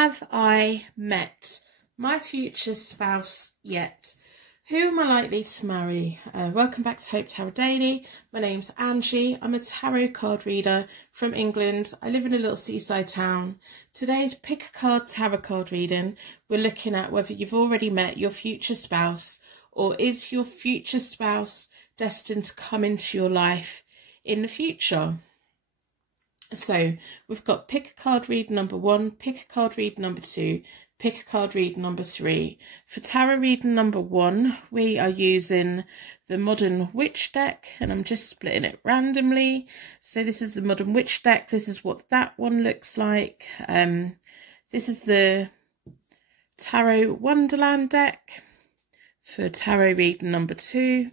Have I met my future spouse yet? Who am I likely to marry? Welcome back to Hope Tarot Daily. My name's Angie. I'm a tarot card reader from England. I live in a little seaside town. Today's pick a card tarot card reading. We're looking at whether you've already met your future spouse, or is your future spouse destined to come into your life in the future. So we've got pick a card read number 1, pick a card read number 2, pick a card read number 3. For tarot reading number 1, we are using the Modern Witch deck, and I'm just splitting it randomly. So this is the Modern Witch deck. This is what that one looks like. This is the Tarot Wonderland deck for tarot reading number 2.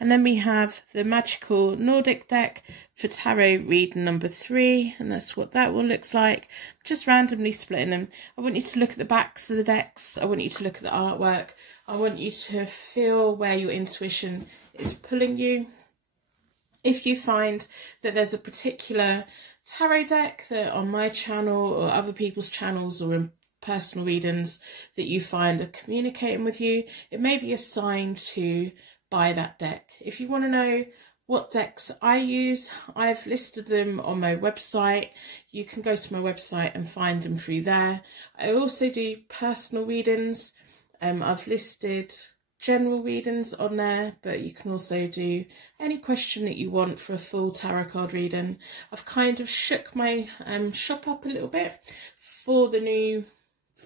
And then we have the Magical Nordic deck for tarot reading number 3, and that's what that one looks like. Just randomly splitting them. I want you to look at the backs of the decks. I want you to look at the artwork. I want you to feel where your intuition is pulling you. If you find that there's a particular tarot deck that on my channel or other people's channels or in personal readings that you find are communicating with you, it may be a sign to buy that deck. If you want to know what decks I use, I've listed them on my website. You can go to my website and find them through there. I also do personal readings. I've listed general readings on there, but you can also do any question that you want for a full tarot card reading. I've kind of shook my shop up a little bit for the new,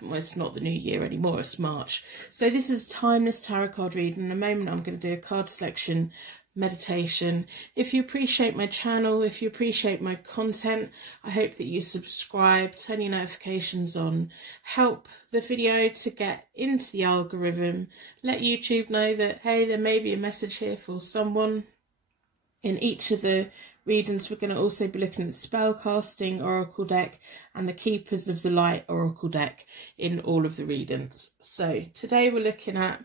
well, it's not the new year anymore, it's March. So this is a timeless tarot card reading. In a moment I'm going to do a card selection meditation. If you appreciate my channel, if you appreciate my content, I hope that you subscribe, turn your notifications on, help the video to get into the algorithm, let YouTube know that, hey, there may be a message here for someone. In each of the readings, we're going to also be looking at the Spellcasting Oracle deck and the Keepers of the Light Oracle deck in all of the readings. So today we're looking at,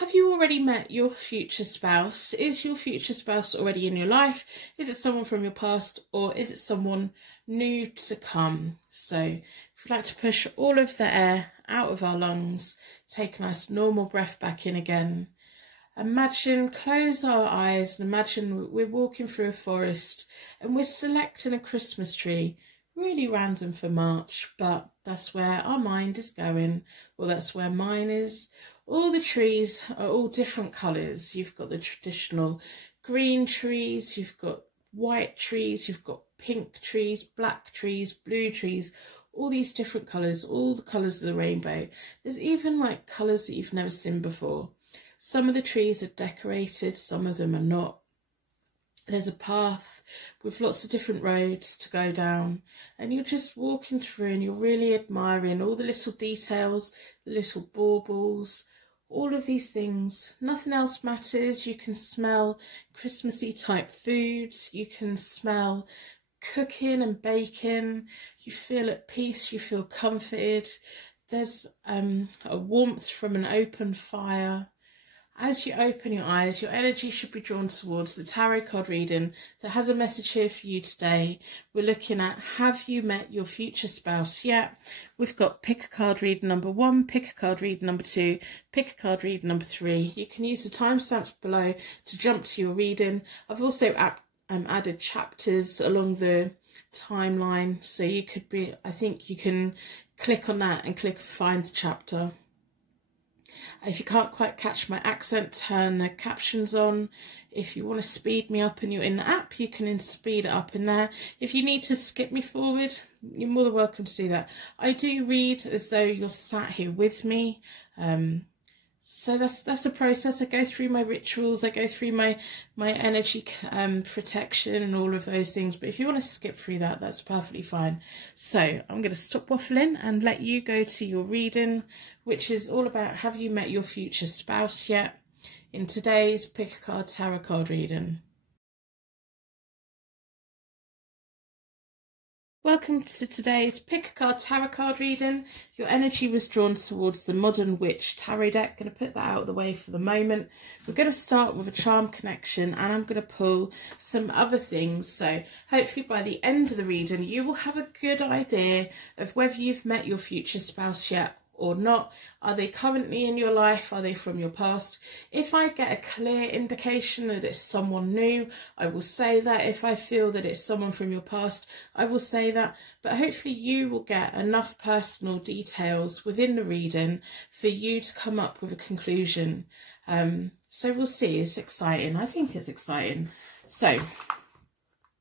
have you already met your future spouse? Is your future spouse already in your life? Is it someone from your past, or is it someone new to come? So if we'd like to push all of the air out of our lungs, take a nice normal breath back in again. Imagine, close our eyes and imagine we're walking through a forest and we're selecting a Christmas tree. Really random for March, but that's where our mind is going. Well, that's where mine is. All the trees are all different colours. You've got the traditional green trees, you've got white trees, you've got pink trees, black trees, blue trees, all these different colours, all the colours of the rainbow. There's even like colours that you've never seen before. Some of the trees are decorated, some of them are not. There's a path with lots of different roads to go down, and you're just walking through and you're really admiring all the little details, the little baubles, all of these things. Nothing else matters. You can smell Christmassy type foods, you can smell cooking and baking, you feel at peace, you feel comforted. There's a warmth from an open fire. As you open your eyes, your energy should be drawn towards the tarot card reading that has a message here for you today. We're looking at, have you met your future spouse yet? We've got pick a card reading number 1, pick a card reading number 2, pick a card reading number 3. You can use the timestamps below to jump to your reading. I've also added chapters along the timeline, so you could be, I think you can click on that and click find the chapter. If you can't quite catch my accent, turn the captions on. If you want to speed me up and you're in the app, you can speed it up in there. If you need to skip me forward, you're more than welcome to do that. I do read as though you're sat here with me. So that's a process. I go through my rituals, I go through my energy protection and all of those things. But if you want to skip through that, that's perfectly fine. So I'm going to stop waffling and let you go to your reading, which is all about, have you met your future spouse yet? In today's pick a card tarot card reading. Welcome to today's Pick a Card Tarot card reading. Your energy was drawn towards the Modern Witch Tarot deck. Going to put that out of the way for the moment. We're going to start with a charm connection, and I'm going to pull some other things. So hopefully by the end of the reading, you will have a good idea of whether you've met your future spouse yet or not. Are they currently in your life? Are they from your past? If I get a clear indication that it's someone new, I will say that. If I feel that it's someone from your past, I will say that. But hopefully you will get enough personal details within the reading for you to come up with a conclusion. So we'll see. It's exciting. I think it's exciting. So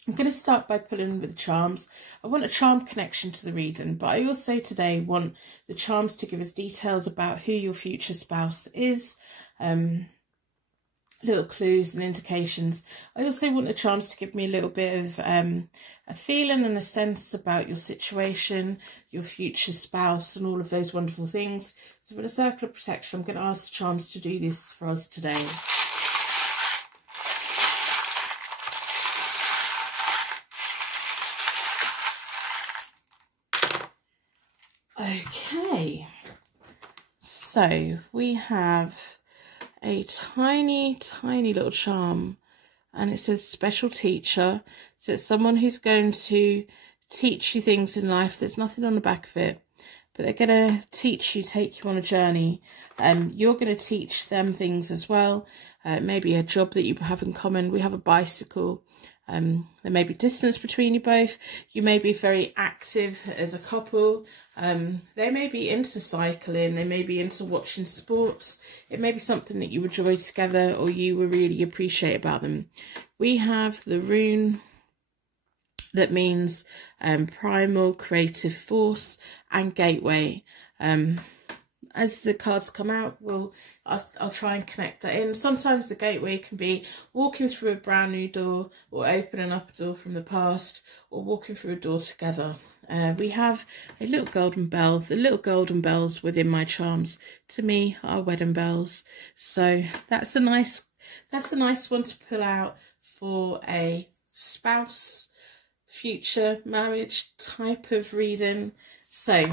I'm going to start by pulling with the charms. I want a charm connection to the reading, but I also today want the charms to give us details about who your future spouse is, little clues and indications. I also want the charms to give me a little bit of a feeling and a sense about your situation, your future spouse, and all of those wonderful things. So with a circle of protection, I'm going to ask the charms to do this for us today. Okay, so we have a tiny little charm, and it says special teacher. So it's someone who's going to teach you things in life. There's nothing on the back of it, but they're going to teach you, take you on a journey. You're going to teach them things as well. Maybe a job that you have in common. We have a bicycle. There may be distance between you both. You may be very active as a couple. They may be into cycling. They may be into watching sports. It may be something that you enjoy together or you will really appreciate about them. We have the rune that means primal creative force and gateway. As the cards come out, I'll try and connect that in. Sometimes the gateway can be walking through a brand new door, or opening up a door from the past, or walking through a door together. We have a little golden bell. The little golden bells within my charms, to me, are wedding bells. So that's a nice one to pull out for a spouse, future marriage type of reading. So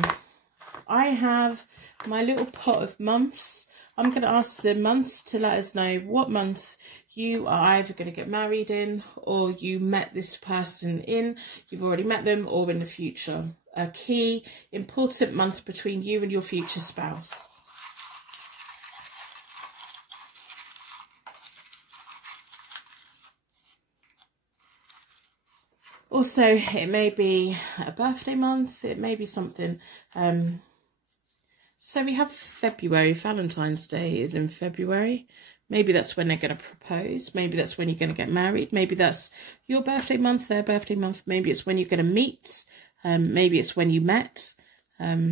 I have my little pot of months. I'm going to ask the months to let us know what month you are either going to get married in, or you met this person in, you've already met them, or in the future. A key, important month between you and your future spouse. Also, it may be a birthday month, it may be something. So we have February. Valentine's Day is in February. Maybe that's when they're going to propose. Maybe that's when you're going to get married. Maybe that's your birthday month, their birthday month. Maybe it's when you're going to meet. Maybe it's when you met. I'll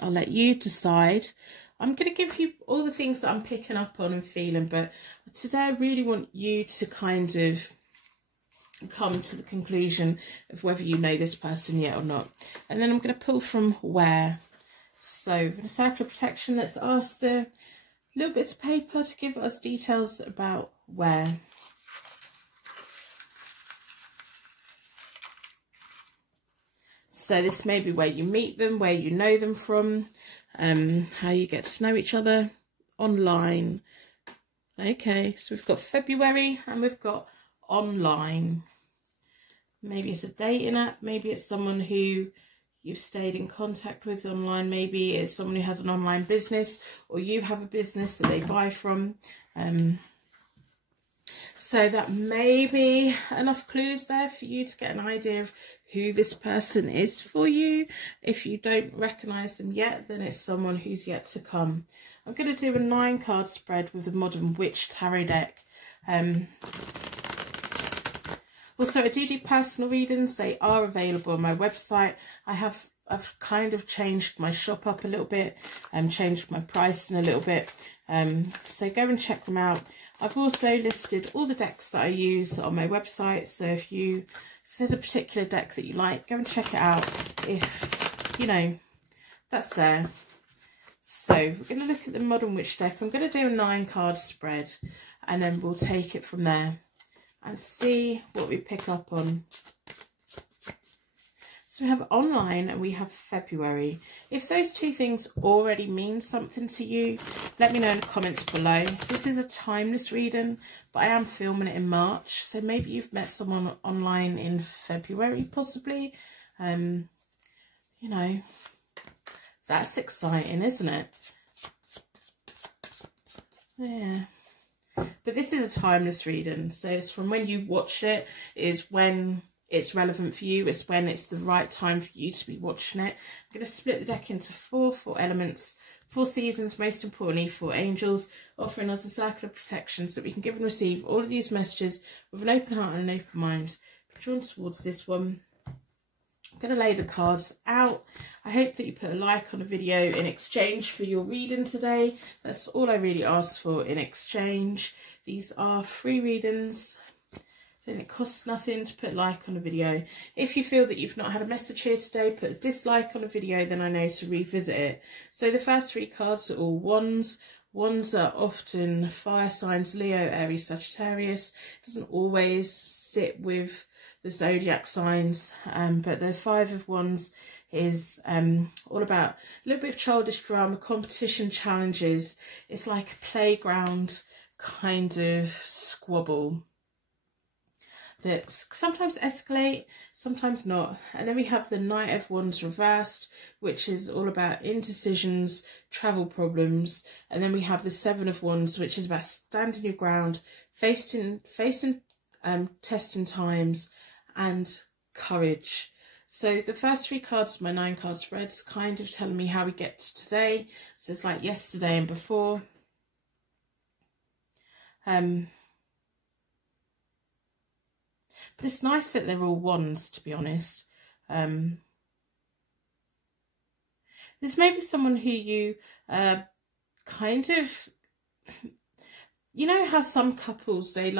let you decide. I'm going to give you all the things that I'm picking up on and feeling. But today I really want you to kind of come to the conclusion of whether you know this person yet or not. And then I'm going to pull from where. So for the circle of protection, let's ask the little bits of paper to give us details about where. So this may be where you meet them, where you know them from, how you get to know each other online. Okay, so we've got February and we've got online. Maybe it's a dating app, maybe it's someone who you've stayed in contact with online, maybe it's someone who has an online business, or you have a business that they buy from. So that may be enough clues there for you to get an idea of who this person is for you. If you don't recognise them yet, then it's someone who's yet to come. I'm going to do a 9-card spread with the Modern Witch Tarot deck. Also, I do personal readings. They are available on my website. I've kind of changed my shop up a little bit and changed my pricing a little bit. So go and check them out. I've also listed all the decks that I use on my website. So if there's a particular deck that you like, go and check it out. If, you know, that's there. So we're going to look at the Modern Witch deck. I'm going to do a 9-card spread, and then we'll take it from there and see what we pick up on. So we have online and we have February. If those two things already mean something to you, let me know in the comments below. This is a timeless reading, but I am filming it in March. So maybe you've met someone online in February, possibly. You know, that's exciting, isn't it? Yeah. But this is a timeless reading. So it's from when you watch it, is when it's relevant for you. It's when it's the right time for you to be watching it. I'm going to split the deck into four elements, 4 seasons, most importantly 4 angels, offering us a circle of protection so that we can give and receive all of these messages with an open heart and an open mind. Be drawn towards this one. I'm going to lay the cards out. I hope that you put a like on the video in exchange for your reading today. That's all I really ask for in exchange. These are free readings. Then it costs nothing to put a like on a video. If you feel that you've not had a message here today, put a dislike on a video, then I know to revisit it. So the first 3 cards are all wands. Wands are often fire signs, Leo, Aries, Sagittarius. It doesn't always sit with the zodiac signs, but the 5 of wands is all about a little bit of childish drama, competition, challenges. It's like a playground kind of squabble that sometimes escalate, sometimes not. And then we have the Knight of Wands reversed, which is all about indecisions, travel problems. And then we have the 7 of Wands, which is about standing your ground, facing testing times and courage. So the first 3 cards, my 9 card spreads, kind of telling me how we get to today. So it's like yesterday and before. But it's nice that they're all wands, to be honest. There's maybe someone who you kind of, you know how some couples, they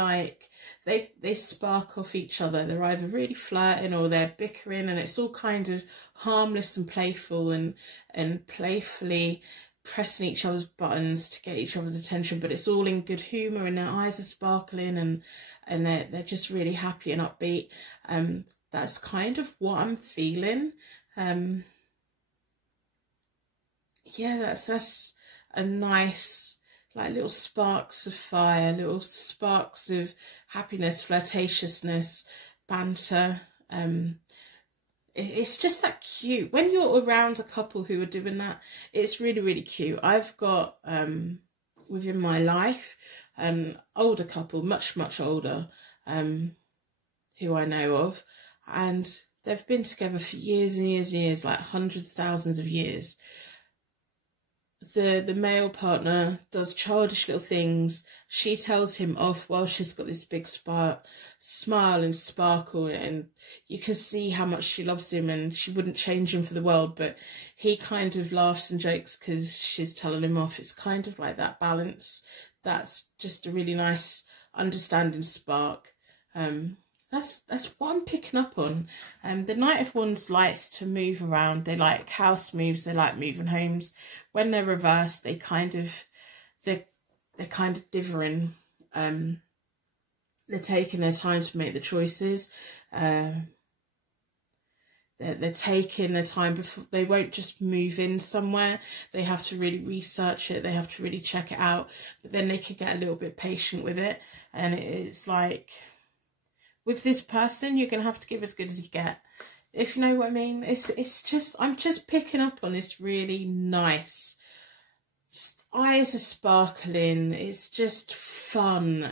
spark off each other. They're either really flirting or they're bickering, and it's all kind of harmless and playful and playfully pressing each other's buttons to get each other's attention, but it's all in good humour and their eyes are sparkling and they're just really happy and upbeat. That's kind of what I'm feeling. Yeah, that's a nice, like, little sparks of fire, little sparks of happiness, flirtatiousness, banter. It's just that cute. When you're around a couple who are doing that, it's really, really cute. I've got, within my life, an older couple, much, much older, who I know of, and they've been together for years and years and years, like hundreds of thousands of years. The male partner does childish little things. She tells him off while she's got this big smile and sparkle, and you can see how much she loves him and she wouldn't change him for the world, but he kind of laughs and jokes because she's telling him off. It's kind of like that balance. That's just a really nice understanding spark. That's what I'm picking up on. The Knight of Wands likes to move around. They like house moves. They like moving homes. When they're reversed, they're kind of dithering. They're taking their time to make the choices. They're taking their time before. They won't just move in somewhere. They have to really research it. They have to really check it out. But then they can get a little bit patient with it. And it's like, with this person, you're going to have to give as good as you get. If you know what I mean. It's just, I'm just picking up on this really nice. Eyes are sparkling. It's just fun.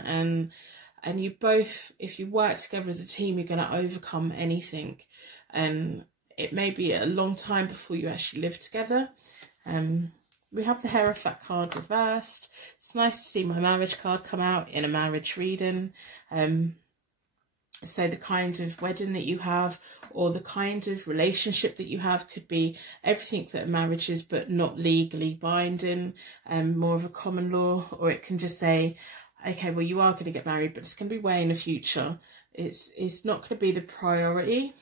And you both, if you work together as a team, you're going to overcome anything. And it may be a long time before you actually live together. We have the Hierophant card reversed. It's nice to see my marriage card come out in a marriage reading. So the kind of wedding that you have, or the kind of relationship that you have, could be everything that a marriage is, but not legally binding, more of a common law. Or it can just say, okay, well, you are going to get married, but it's going to be way in the future. It's not going to be the priority.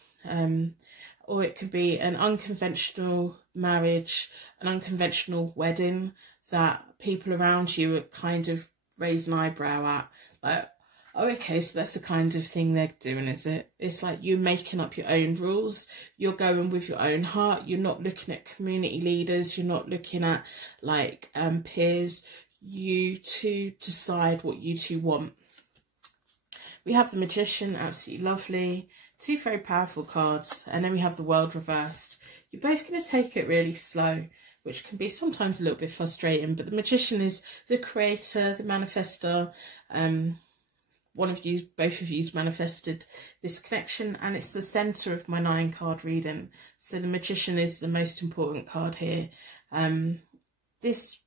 Or it could be an unconventional marriage, an unconventional wedding that people around you are kind of raise an eyebrow at. Like, oh, okay, so that's the kind of thing they're doing, is it? It's like you're making up your own rules. You're going with your own heart. You're not looking at community leaders. You're not looking at like peers. You two decide what you two want. We have the Magician, absolutely lovely. Two very powerful cards. And then we have the World reversed. You're both going to take it really slow, which can be sometimes a little bit frustrating. But the Magician is the creator, the manifestor. One of you, both of you's manifested this connection, and it's the centre of my 9-card reading. So the Magician is the most important card here. This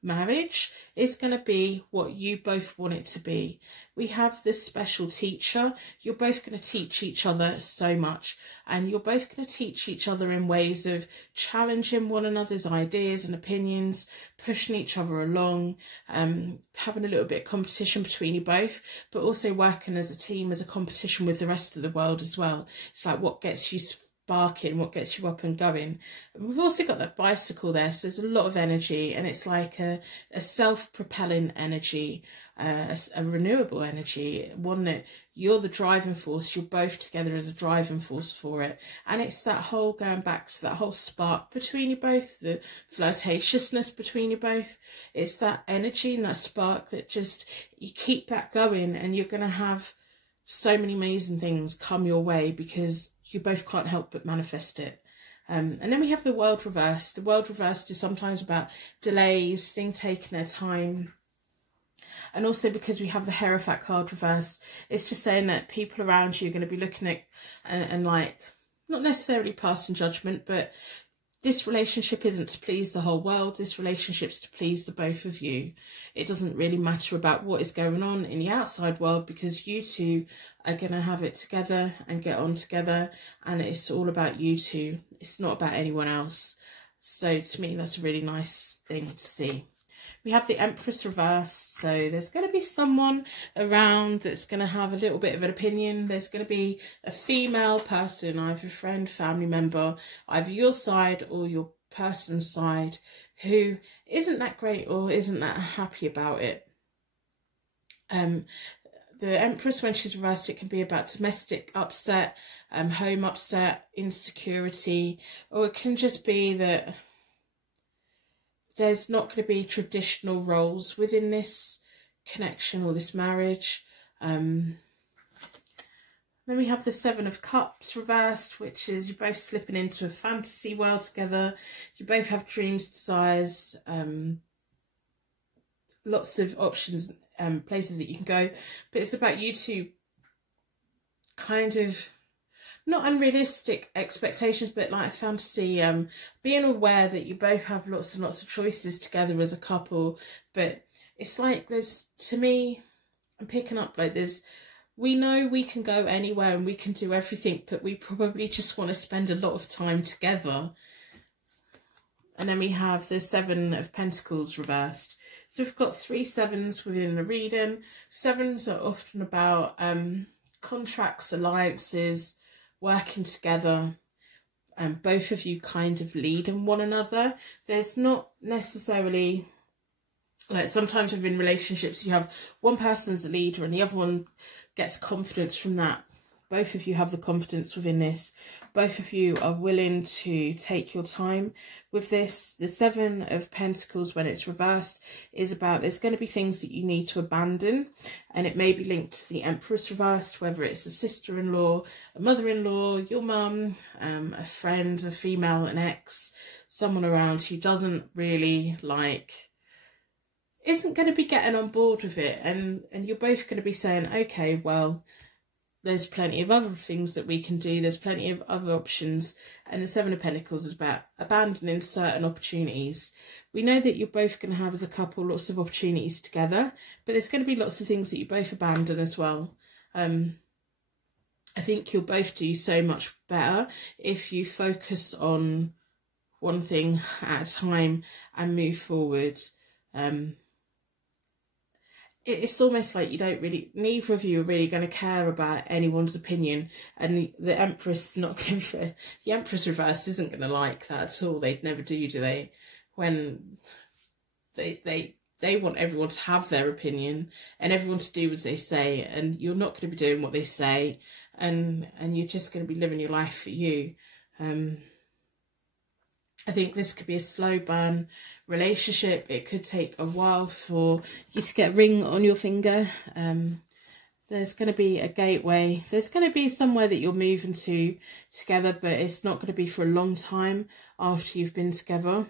marriage is going to be what you both want it to be. We have this special teacher. You're both going to teach each other so much, and you're both going to teach each other in ways of challenging one another's ideas and opinions, pushing each other along, having a little bit of competition between you both, but also working as a team, as a competition with the rest of the world as well. It's like what gets you sparking, what gets you up and going. We've also got that bicycle there, so there's a lot of energy, and it's like a self-propelling energy, a renewable energy, one that you're the driving force. You're both together as a driving force for it, and it's that whole, going back to that whole spark between you both, the flirtatiousness between you both. It's that energy and that spark that just, you keep that going, and you're going to have so many amazing things come your way because you both can't help but manifest it. And then we have the World reversed. The World reversed is sometimes about delays, things taking their time. And also because we have the Hierophant card reversed, it's just saying that people around you are going to be looking at and like, not necessarily passing judgment, but this relationship isn't to please the whole world. This relationship's to please the both of you. It doesn't really matter about what is going on in the outside world, because you two are going to have it together and get on together, and it's all about you two. It's not about anyone else. So to me, that's a really nice thing to see. We have the Empress reversed, so there's going to be someone around that's going to have a little bit of an opinion. There's going to be a female person, either a friend, family member, either your side or your person's side, who isn't that great or isn't that happy about it. The Empress, when she's reversed, it can be about domestic upset, home upset, insecurity, or it can just be that there's not going to be traditional roles within this connection or this marriage. Then we have the Seven of Cups reversed, which is you're both slipping into a fantasy world together. You both have dreams, desires, lots of options, places that you can go. But it's about you two kind of, not unrealistic expectations, but like a fantasy, being aware that you both have lots and lots of choices together as a couple. But it's like there's, to me, I'm picking up like there's, we know we can go anywhere and we can do everything, but we probably just want to spend a lot of time together. And then we have the Seven of Pentacles reversed. So we've got 3 sevens within the reading. Sevens are often about contracts, alliances, working together, and both of you kind of leading one another. There's not necessarily, like sometimes within relationships you have one person as a leader and the other one gets confidence from that. Both of you have the confidence within this. Both of you are willing to take your time with this. The Seven of Pentacles, when it's reversed, is about there's going to be things that you need to abandon. And it may be linked to the Empress reversed, whether it's a sister-in-law, a mother-in-law, your mum, a friend, a female, an ex, someone around who doesn't really like, isn't going to be getting on board with it. And you're both going to be saying, okay, well, there's plenty of other things that we can do. There's plenty of other options. And the Seven of Pentacles is about abandoning certain opportunities. We know that you're both going to have as a couple lots of opportunities together, but there's going to be lots of things that you both abandon as well. I think you'll both do so much better if you focus on one thing at a time and move forward. It's almost like you don't really, neither of you are really going to care about anyone's opinion, and the Empress not going to, the Empress reverse isn't going to like that at all. They'd never do they? When they they want everyone to have their opinion and everyone to do as they say, and you're not going to be doing what they say, and you're just going to be living your life for you. I think this could be a slow burn relationship. It could take a while for you to get a ring on your finger. There's going to be a gateway. There's going to be somewhere that you're moving to together, but it's not going to be for a long time after you've been together.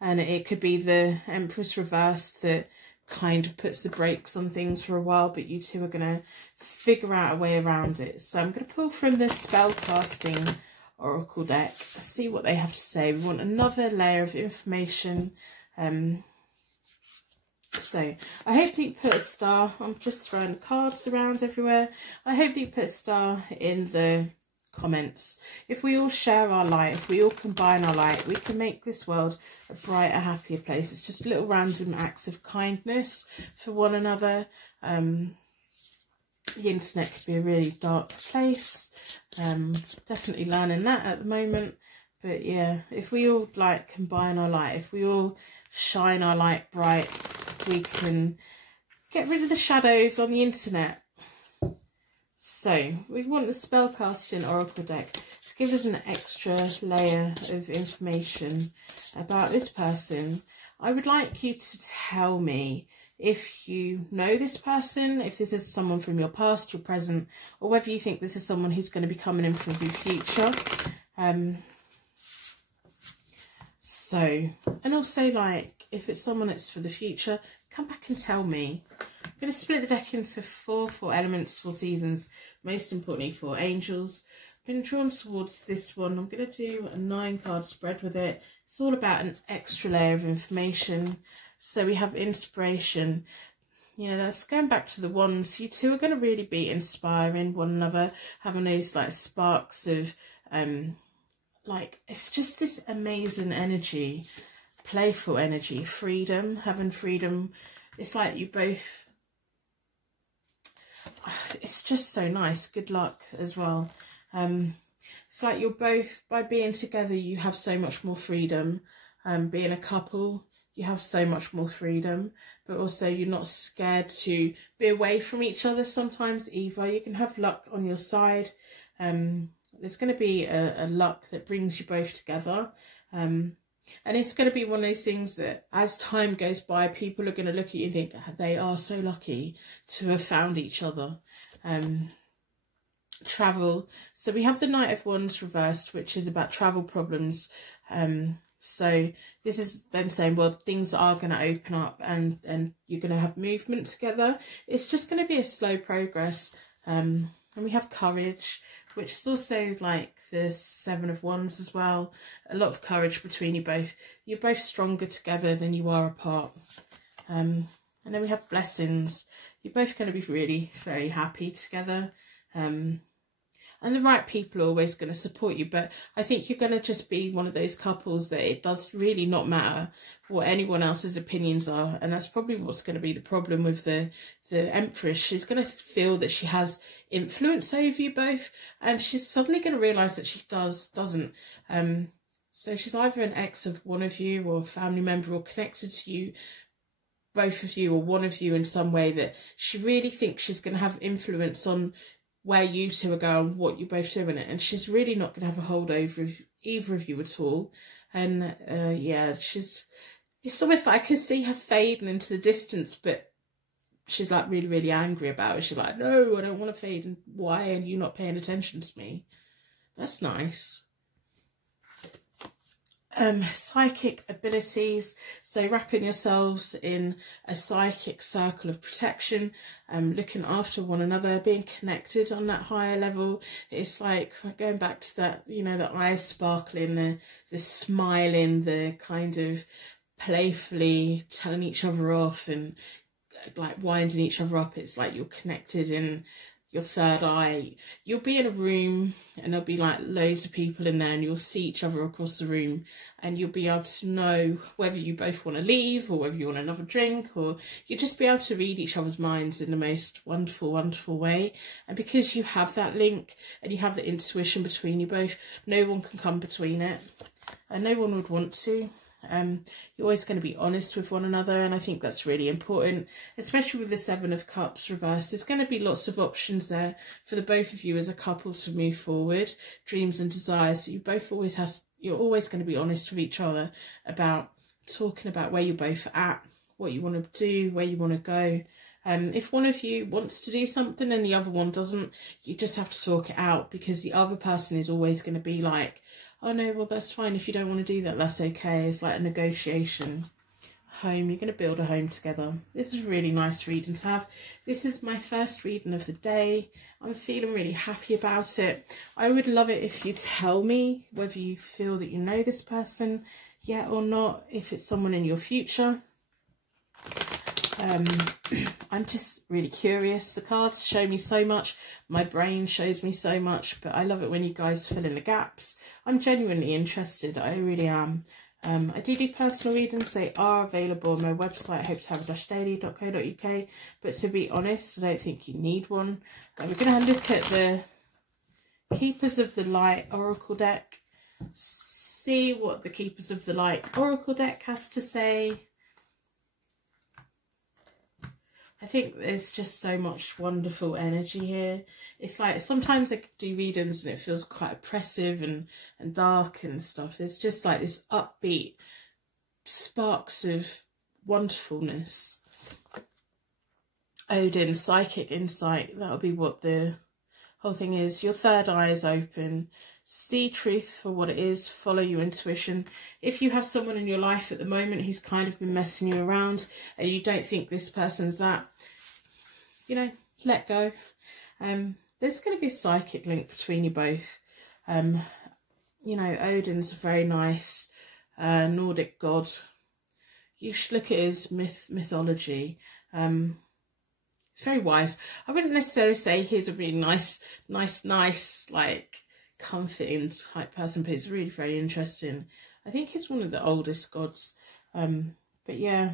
And it could be the Empress reversed that kind of puts the brakes on things for a while, but you two are going to figure out a way around it. So I'm going to pull from the spellcasting oracle deck, see what they have to say. We want another layer of information. So I hope that you put a star. I'm just throwing cards around everywhere. I hope that you put a star in the comments. If we all share our light, if we all combine our light, we can make this world a brighter, happier place. It's just little random acts of kindness for one another. The internet could be a really dark place. Definitely learning that at the moment. But yeah, if we all like combine our light, if we all shine our light bright, we can get rid of the shadows on the internet. So we want the spellcasting oracle deck to give us an extra layer of information about this person. I would like you to tell me if you know this person, if this is someone from your past, your present, or whether you think this is someone who's going to be coming in from the future. And also, like, if it's someone that's for the future, come back and tell me. I'm going to split the deck into four elements, 4 seasons, most importantly 4 angels. I've been drawn towards this one. I'm going to do a 9-card spread with it. It's all about an extra layer of information. So we have inspiration. Yeah, that's going back to the wands. You two are going to really be inspiring one another, having those like sparks of like, it's just this amazing energy, playful energy, freedom, having freedom. It's like you both, it's just so nice. Good luck as well. It's like you're both, by being together, you have so much more freedom. Being a couple, you have so much more freedom, but also you're not scared to be away from each other sometimes either. You can have luck on your side. There's going to be a luck that brings you both together. And it's going to be one of those things that as time goes by, people are going to look at you and think, they are so lucky to have found each other. Travel. So we have the Knight of Wands reversed, which is about travel problems. So this is then saying, well, things are going to open up and you're going to have movement together. It's just going to be a slow progress. And we have courage, which is also like the 7 of Wands as well. A lot of courage between you both. You're both stronger together than you are apart. And then we have blessings. You're both going to be really very happy together. And the right people are always going to support you. But I think you're going to just be one of those couples that it does really not matter what anyone else's opinions are. And that's probably what's going to be the problem with the Empress. She's going to feel that she has influence over you both. And she's suddenly going to realise that she doesn't. So she's either an ex of one of you or a family member or connected to you, both of you or one of you in some way, that she really thinks she's going to have influence on where you two are going, what you're both doing it, and she's really not going to have a hold over either of you at all. And yeah, it's almost like I can see her fading into the distance, but she's like really, really angry about it. She's like, no, I don't want to fade, and why are you not paying attention to me? That's nice. Psychic abilities, so wrapping yourselves in a psychic circle of protection, looking after one another, being connected on that higher level. It's like going back to that, you know, the eyes sparkling, the smiling, the kind of playfully telling each other off and like winding each other up. It's like you're connected in your third eye. You'll be in a room and there'll be like loads of people in there, and you'll see each other across the room, and you'll be able to know whether you both want to leave or whether you want another drink, or you'll just be able to read each other's minds in the most wonderful, wonderful way. And because you have that link and you have the intuition between you both, no one can come between it, and no one would want to. You're always going to be honest with one another, and I think that's really important, especially with the Seven of Cups reversed. There's going to be lots of options there for the both of you as a couple to move forward, dreams and desires. So you're always going to be honest with each other about talking about where you're both at, what you want to do, where you want to go. If one of you wants to do something and the other one doesn't, you just have to talk it out, because the other person is always going to be like, oh no, well that's fine, if you don't want to do that, that's okay. It's like a negotiation. Home, you're going to build a home together. This is a really nice reading to have. This is my first reading of the day. I'm feeling really happy about it. I would love it if you tell me whether you feel that you know this person yet or not, if it's someone in your future. I'm just really curious. The cards show me so much. My brain shows me so much, but I love it when you guys fill in the gaps. I'm genuinely interested. I really am. I do personal readings. They are available on my website, hopetarot-daily.co.uk. But to be honest, I don't think you need one. We're going to look at the Keepers of the Light Oracle deck. See what the Keepers of the Light Oracle deck has to say. I think there's just so much wonderful energy here. It's like sometimes I do readings and it feels quite oppressive and dark and stuff. There's just like this upbeat sparks of wonderfulness. Odin, psychic insight. That'll be what the whole thing is. Your third eye is open. See truth for what it is. Follow your intuition. If you have someone in your life at the moment who's kind of been messing you around and you don't think this person's that, you know, let go. There's going to be a psychic link between you both. You know, Odin's a very nice Nordic god. You should look at his mythology. It's very wise. I wouldn't necessarily say he's a really nice, like, comforting type person, but it's really very interesting. I think he's one of the oldest gods. But yeah,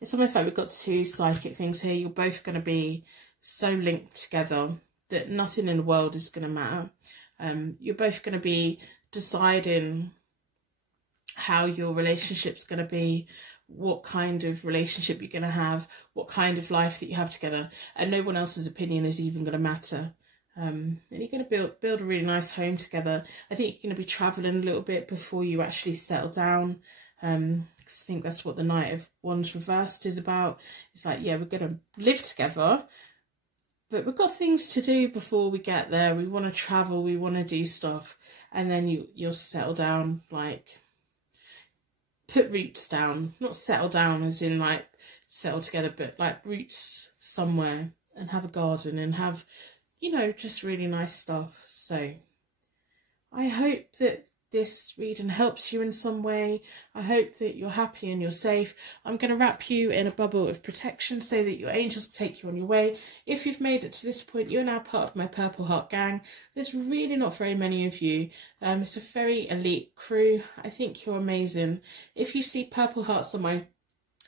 it's almost like we've got two psychic things here. You're both going to be so linked together that nothing in the world is going to matter. You're both going to be deciding how your relationship's going to be, what kind of relationship you're going to have, what kind of life that you have together, and no one else's opinion is even going to matter. And you're going to build a really nice home together. I think you're going to be travelling a little bit before you actually settle down, because I think that's what the Knight of Wands reversed is about. It's like, yeah, we're going to live together, but we've got things to do before we get there. We want to travel, we want to do stuff, and then you'll settle down, like put roots down, not settle down as in like settle together, but like roots somewhere, and have a garden and have, you know, just really nice stuff. So I hope that this reading helps you in some way. I hope that you're happy and you're safe. I'm going to wrap you in a bubble of protection so that your angels take you on your way. If you've made it to this point, you're now part of my Purple Heart gang. There's really not very many of you. It's a very elite crew. I think you're amazing. If you see Purple Hearts on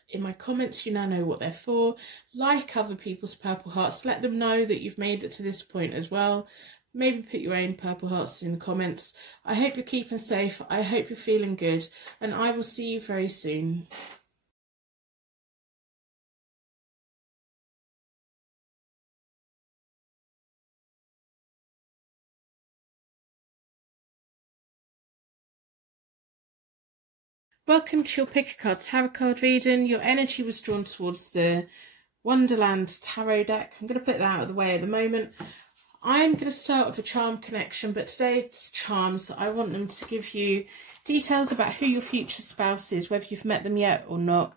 in my comments, you now know what they're for. Like other people's Purple Hearts. Let them know that you've made it to this point as well. Maybe put your own Purple Hearts in the comments. I hope you're keeping safe. I hope you're feeling good. And I will see you very soon. Welcome to your Pick a Card Tarot card reading. Your energy was drawn towards the Wonderland Tarot deck. I'm going to put that out of the way at the moment. I'm going to start with a charm connection, but today's charms, I want them to give you details about who your future spouse is, whether you've met them yet or not.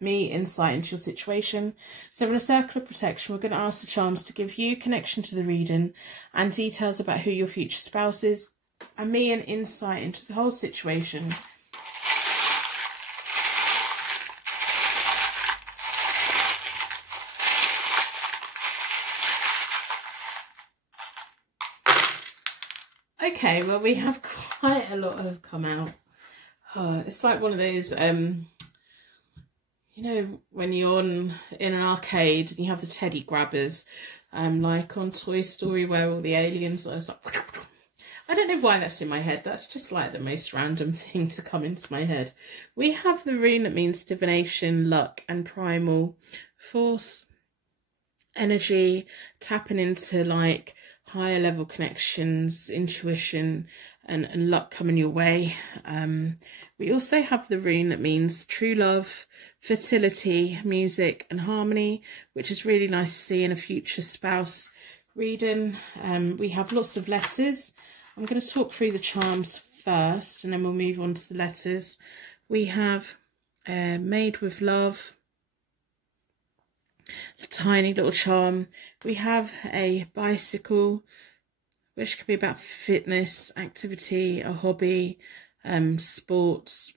Me, insight into your situation. So in a circle of protection, we're going to ask the charms to give you connection to the reading and details about who your future spouse is, and me an insight into the whole situation. Okay, well, we have quite a lot have come out. It's like one of those, you know, when you're in an arcade and you have the teddy grabbers, like on Toy Story where all the aliens are like, I don't know why that's in my head. That's just like the most random thing to come into my head. We have the rune that means divination, luck and primal force, energy, tapping into like higher level connections, intuition and luck coming your way. We also have the rune that means true love, fertility, music and harmony, which is really nice to see in a future spouse reading. We have lots of letters. I'm going to talk through the charms first and then we'll move on to the letters. We have made with love, a tiny little charm. We have a bicycle, which could be about fitness, activity, a hobby, sports,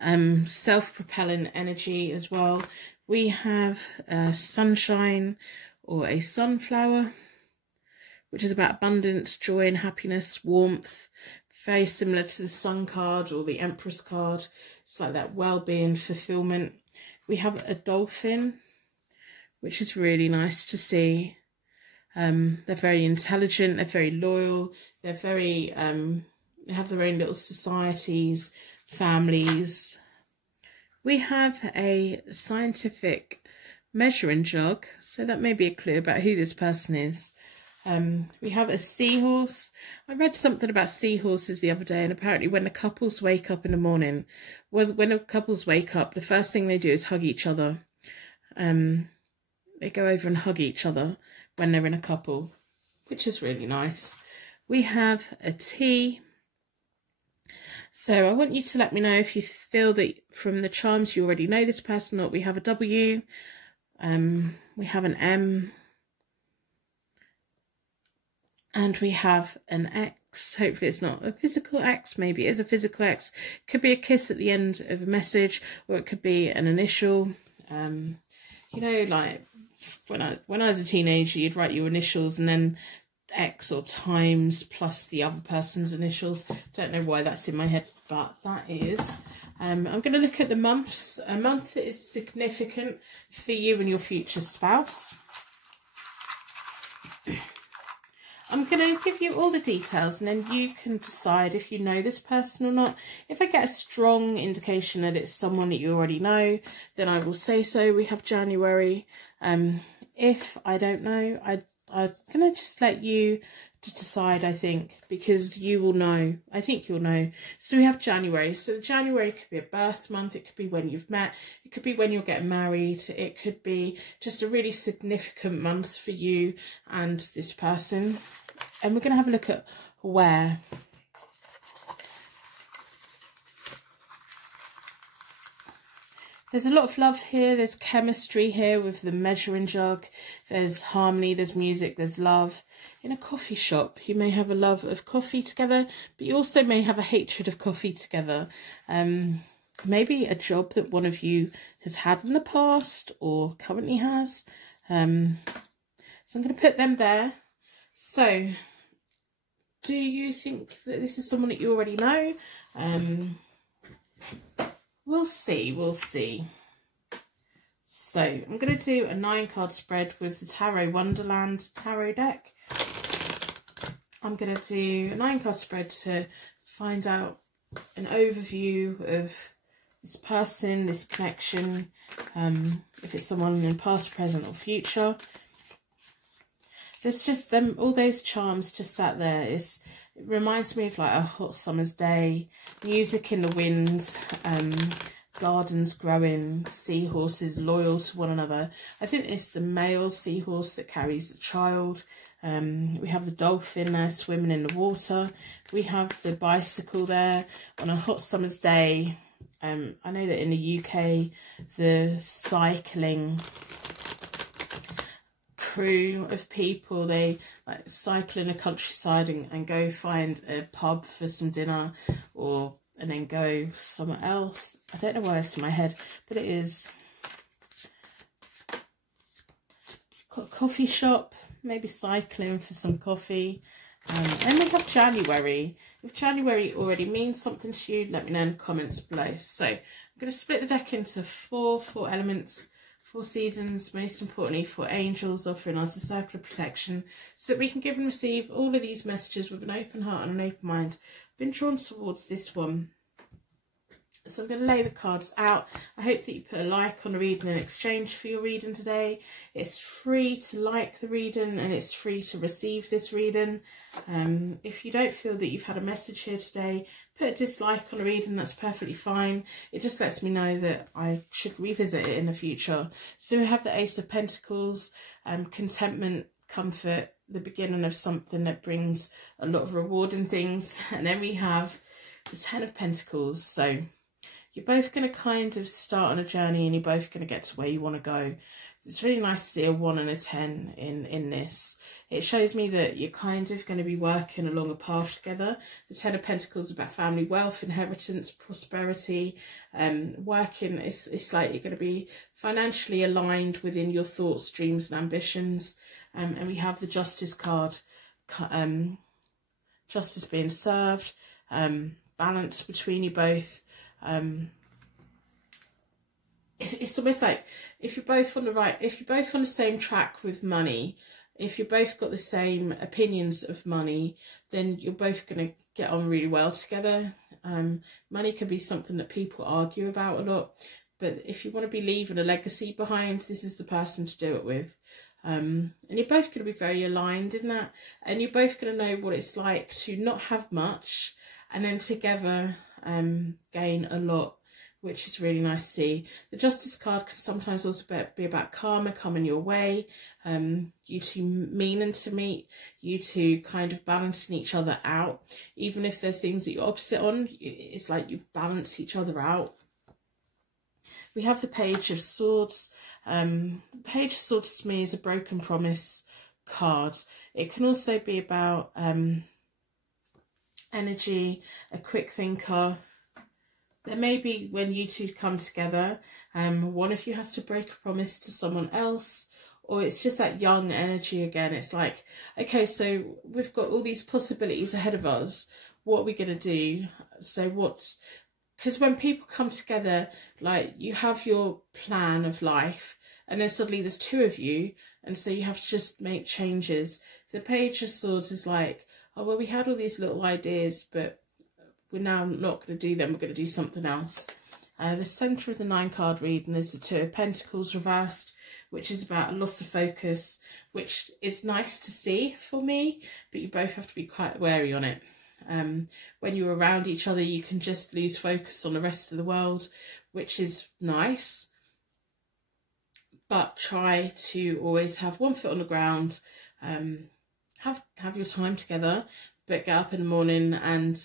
self-propelling energy as well. We have sunshine or a sunflower, which is about abundance, joy and happiness, warmth, very similar to the Sun card or the Empress card. It's like that well-being, fulfillment. We have a dolphin, which is really nice to see. They're very intelligent, they're very loyal, they're very, they have their own little societies, families. We have a scientific measuring jug, so that may be a clue about who this person is. We have a seahorse. I read something about seahorses the other day, and apparently when the couples wake up in the morning, well, when the couples wake up, the first thing they do is hug each other. They go over and hug each other when they're in a couple, which is really nice. We have a T. So I want you to let me know if you feel that from the charms you already know this person or not. We have a W. We have an M. And we have an X. Hopefully it's not a physical X. Maybe it is a physical X. Could be a kiss at the end of a message, or it could be an initial. You know, like when I was a teenager, you'd write your initials and then X or times plus the other person's initials. Don't know why that's in my head, but that is. I'm going to look at the months. A month that is significant for you and your future spouse. I'm going to give you all the details and then you can decide if you know this person or not. If I get a strong indication that it's someone that you already know, then I will say so. We have January. If I don't know, I'm going to just let you to decide, I think, because you will know. I think you'll know. So we have January. So January could be a birth month. It could be when you've met. It could be when you're getting married. It could be just a really significant month for you and this person. And we're going to have a look at where. There's a lot of love here. There's chemistry here with the measuring jug. There's harmony, there's music, there's love. In a coffee shop, you may have a love of coffee together, but you also may have a hatred of coffee together. Maybe a job that one of you has had in the past or currently has. So I'm going to put them there. So, do you think that this is someone that you already know? We'll see, we'll see. So I'm going to do a 9-card spread with the Tarot Wonderland tarot deck. I'm going to do a 9-card spread to find out an overview of this person, this connection, if it's someone in past, present or future. There's just them, all those charms just sat there. It reminds me of like a hot summer's day, music in the wind, gardens growing, seahorses loyal to one another. I think it's the male seahorse that carries the child. We have the dolphin there swimming in the water. We have the bicycle there on a hot summer's day. I know that in the UK, the cycling crew of people, they like cycle in the countryside and go find a pub for some dinner and then go somewhere else. I don't know why it's in my head, but it is. Coffee shop, maybe cycling for some coffee. And we have January. If January already means something to you, let me know in the comments below. So I'm going to split the deck into four elements. for seasons, most importantly for angels offering us a circle of protection, so that we can give and receive all of these messages with an open heart and an open mind. I've been drawn towards this one. So I'm going to lay the cards out. I hope that you put a like on the reading in exchange for your reading today. It's free to like the reading and it's free to receive this reading. If you don't feel that you've had a message here today, put a dislike on the reading, that's perfectly fine. It just lets me know that I should revisit it in the future. So we have the Ace of Pentacles, contentment, comfort, the beginning of something that brings a lot of rewarding things. And then we have the Ten of Pentacles. So you're both going to kind of start on a journey and you're both going to get to where you want to go. It's really nice to see a 1 and a 10 in this. It shows me that you're kind of going to be working along a path together. The Ten of Pentacles is about family wealth, inheritance, prosperity, working. It's like you're going to be financially aligned within your thoughts, dreams and ambitions. And we have the Justice card, justice being served, balance between you both. It's almost like if you're both on the same track with money, if you've both got the same opinions of money, then you're both going to get on really well together. Money can be something that people argue about a lot, but if you want to be leaving a legacy behind, this is the person to do it with. And you're both going to be very aligned in that, and you're both going to know what it's like to not have much and then together gain a lot, which is really nice to see. The Justice card can sometimes also be about karma coming your way, you two meaning to meet, you two kind of balancing each other out. Even if there's things that you're opposite on, it's like you balance each other out. We have the Page of Swords. Page of Swords to me is a broken promise card. It can also be about energy, a quick thinker. There may be when you two come together, one of you has to break a promise to someone else, or it's just that young energy again. It's like, okay, so we've got all these possibilities ahead of us. What are we going to do? So because when people come together, like you have your plan of life and then suddenly there's two of you, and so you have to just make changes. The Page of Swords is like, oh, well, we had all these little ideas, but we're now not going to do them. We're going to do something else. The centre of the 9-card reading is the Two of Pentacles reversed, which is about a loss of focus, which is nice to see for me, but you both have to be quite wary on it. When you're around each other, you can just lose focus on the rest of the world, which is nice. But try to always have one foot on the ground, have your time together, but get up in the morning and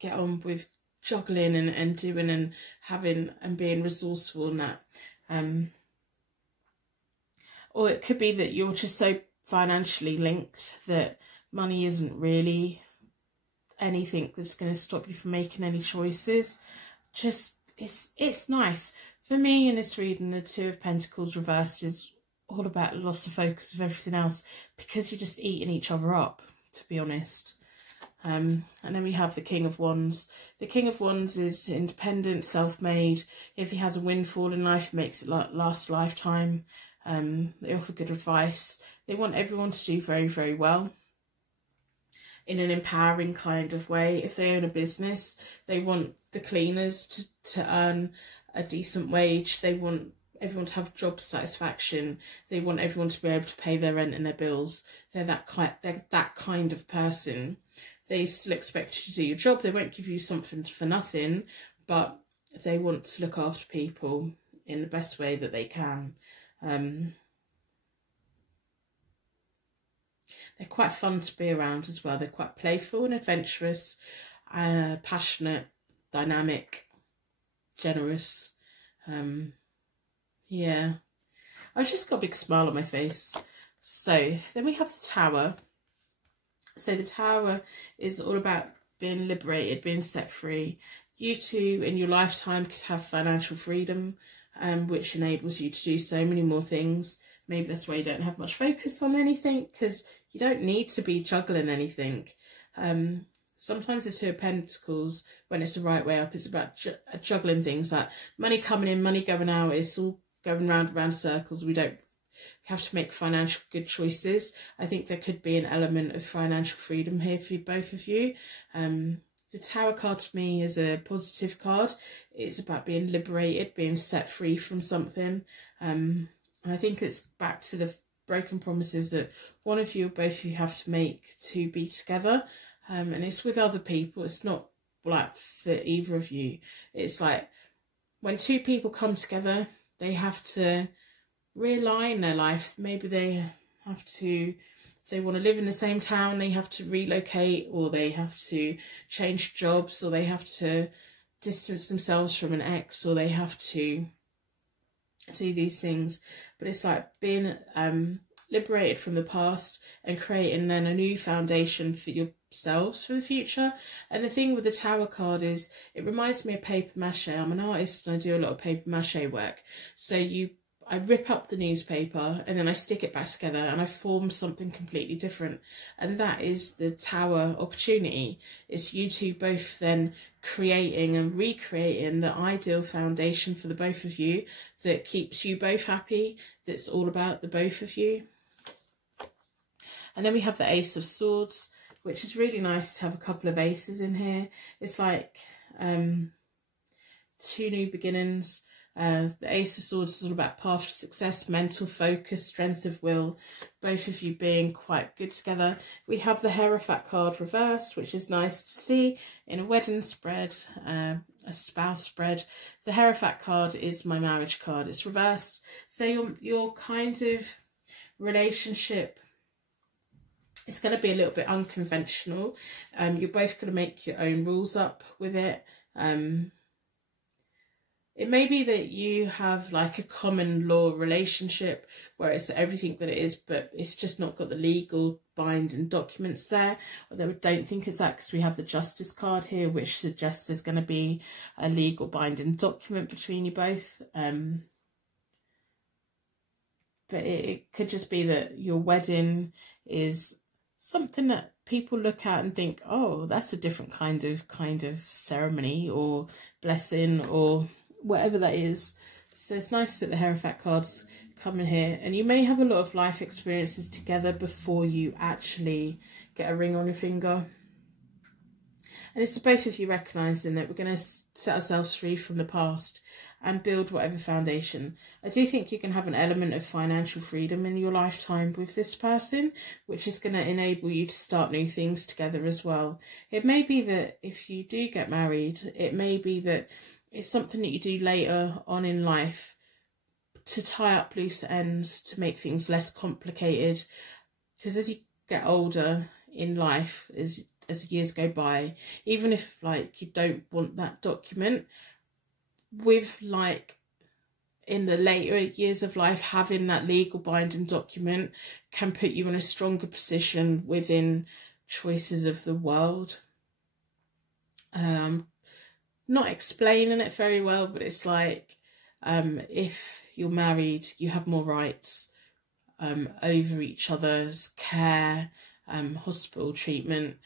get on with juggling and doing and having and being resourceful in that. Or it could be that you're just so financially linked that money isn't really anything that's going to stop you from making any choices. Just it's nice for me in this reading. The Two of Pentacles reversed is all about loss of focus of everything else, because you're just eating each other up, to be honest. And then we have the King of Wands. The King of Wands is independent, self-made. If he has a windfall in life, he makes it last a lifetime. They offer good advice. They want everyone to do very, very well in an empowering kind of way. If they own a business, they want the cleaners to earn a decent wage. They want everyone to have job satisfaction. They want everyone to be able to pay their rent and their bills. They're that kind of person. They still expect you to do your job. They won't give you something for nothing, but they want to look after people in the best way that they can. They're quite fun to be around as well. They're quite playful and adventurous, passionate, dynamic, generous. Yeah, I've just got a big smile on my face. So then we have the Tower. So the Tower is all about being liberated, being set free. You two in your lifetime could have financial freedom, which enables you to do so many more things. Maybe that's why you don't have much focus on anything, because you don't need to be juggling anything. Sometimes the Two of Pentacles, when it's the right way up, it's about juggling things like money coming in, money going out. It's all going round and round circles. We have to make financial good choices. I think there could be an element of financial freedom here for both of you. The Tower card to me is a positive card. It's about being liberated, being set free from something. And I think it's back to the broken promises that one of you or both of you have to make to be together. And it's with other people. It's not like for either of you. It's like when two people come together, they have to realign their life. Maybe they have to, if they want to live in the same town, they have to relocate, or they have to change jobs, or they have to distance themselves from an ex, or they have to do these things. But it's like being liberated from the past and creating then a new foundation for yourselves for the future. And the thing with the Tower card is it reminds me of paper mache. I'm an artist and I do a lot of paper mache work. So I rip up the newspaper and then I stick it back together and I form something completely different. And that is the Tower opportunity. It's you two both then creating and recreating the ideal foundation for the both of you that keeps you both happy, that's all about the both of you. And then we have the Ace of Swords, which is really nice to have a couple of aces in here. It's like two new beginnings. The Ace of Swords is all about path to success, mental focus, strength of will, both of you being quite good together. We have the Hierophant card reversed, which is nice to see in a wedding spread, a spouse spread. The Hierophant card is my marriage card. It's reversed. So your kind of relationship, it's going to be a little bit unconventional. You're both going to make your own rules up with it. It may be that you have like a common law relationship where it's everything that it is, but it's just not got the legal binding documents there. Although I don't think it's that, because we have the Justice card here, which suggests there's going to be a legal binding document between you both. But it could just be that your wedding is something that people look at and think, oh, that's a different kind of ceremony or blessing or whatever that is. So it's nice that the Hierophant cards come in here, and you may have a lot of life experiences together before you actually get a ring on your finger. And it's the both of you recognising that we're going to set ourselves free from the past and build whatever foundation. I do think you can have an element of financial freedom in your lifetime with this person, which is going to enable you to start new things together as well. It may be that if you do get married, it may be that it's something that you do later on in life to tie up loose ends, to make things less complicated. Because as you get older in life, as the years go by, even if like you don't want that document, with like in the later years of life, having that legal binding document can put you in a stronger position within choices of the world. Not explaining it very well, but it's like if you're married, you have more rights over each other's care, hospital treatment,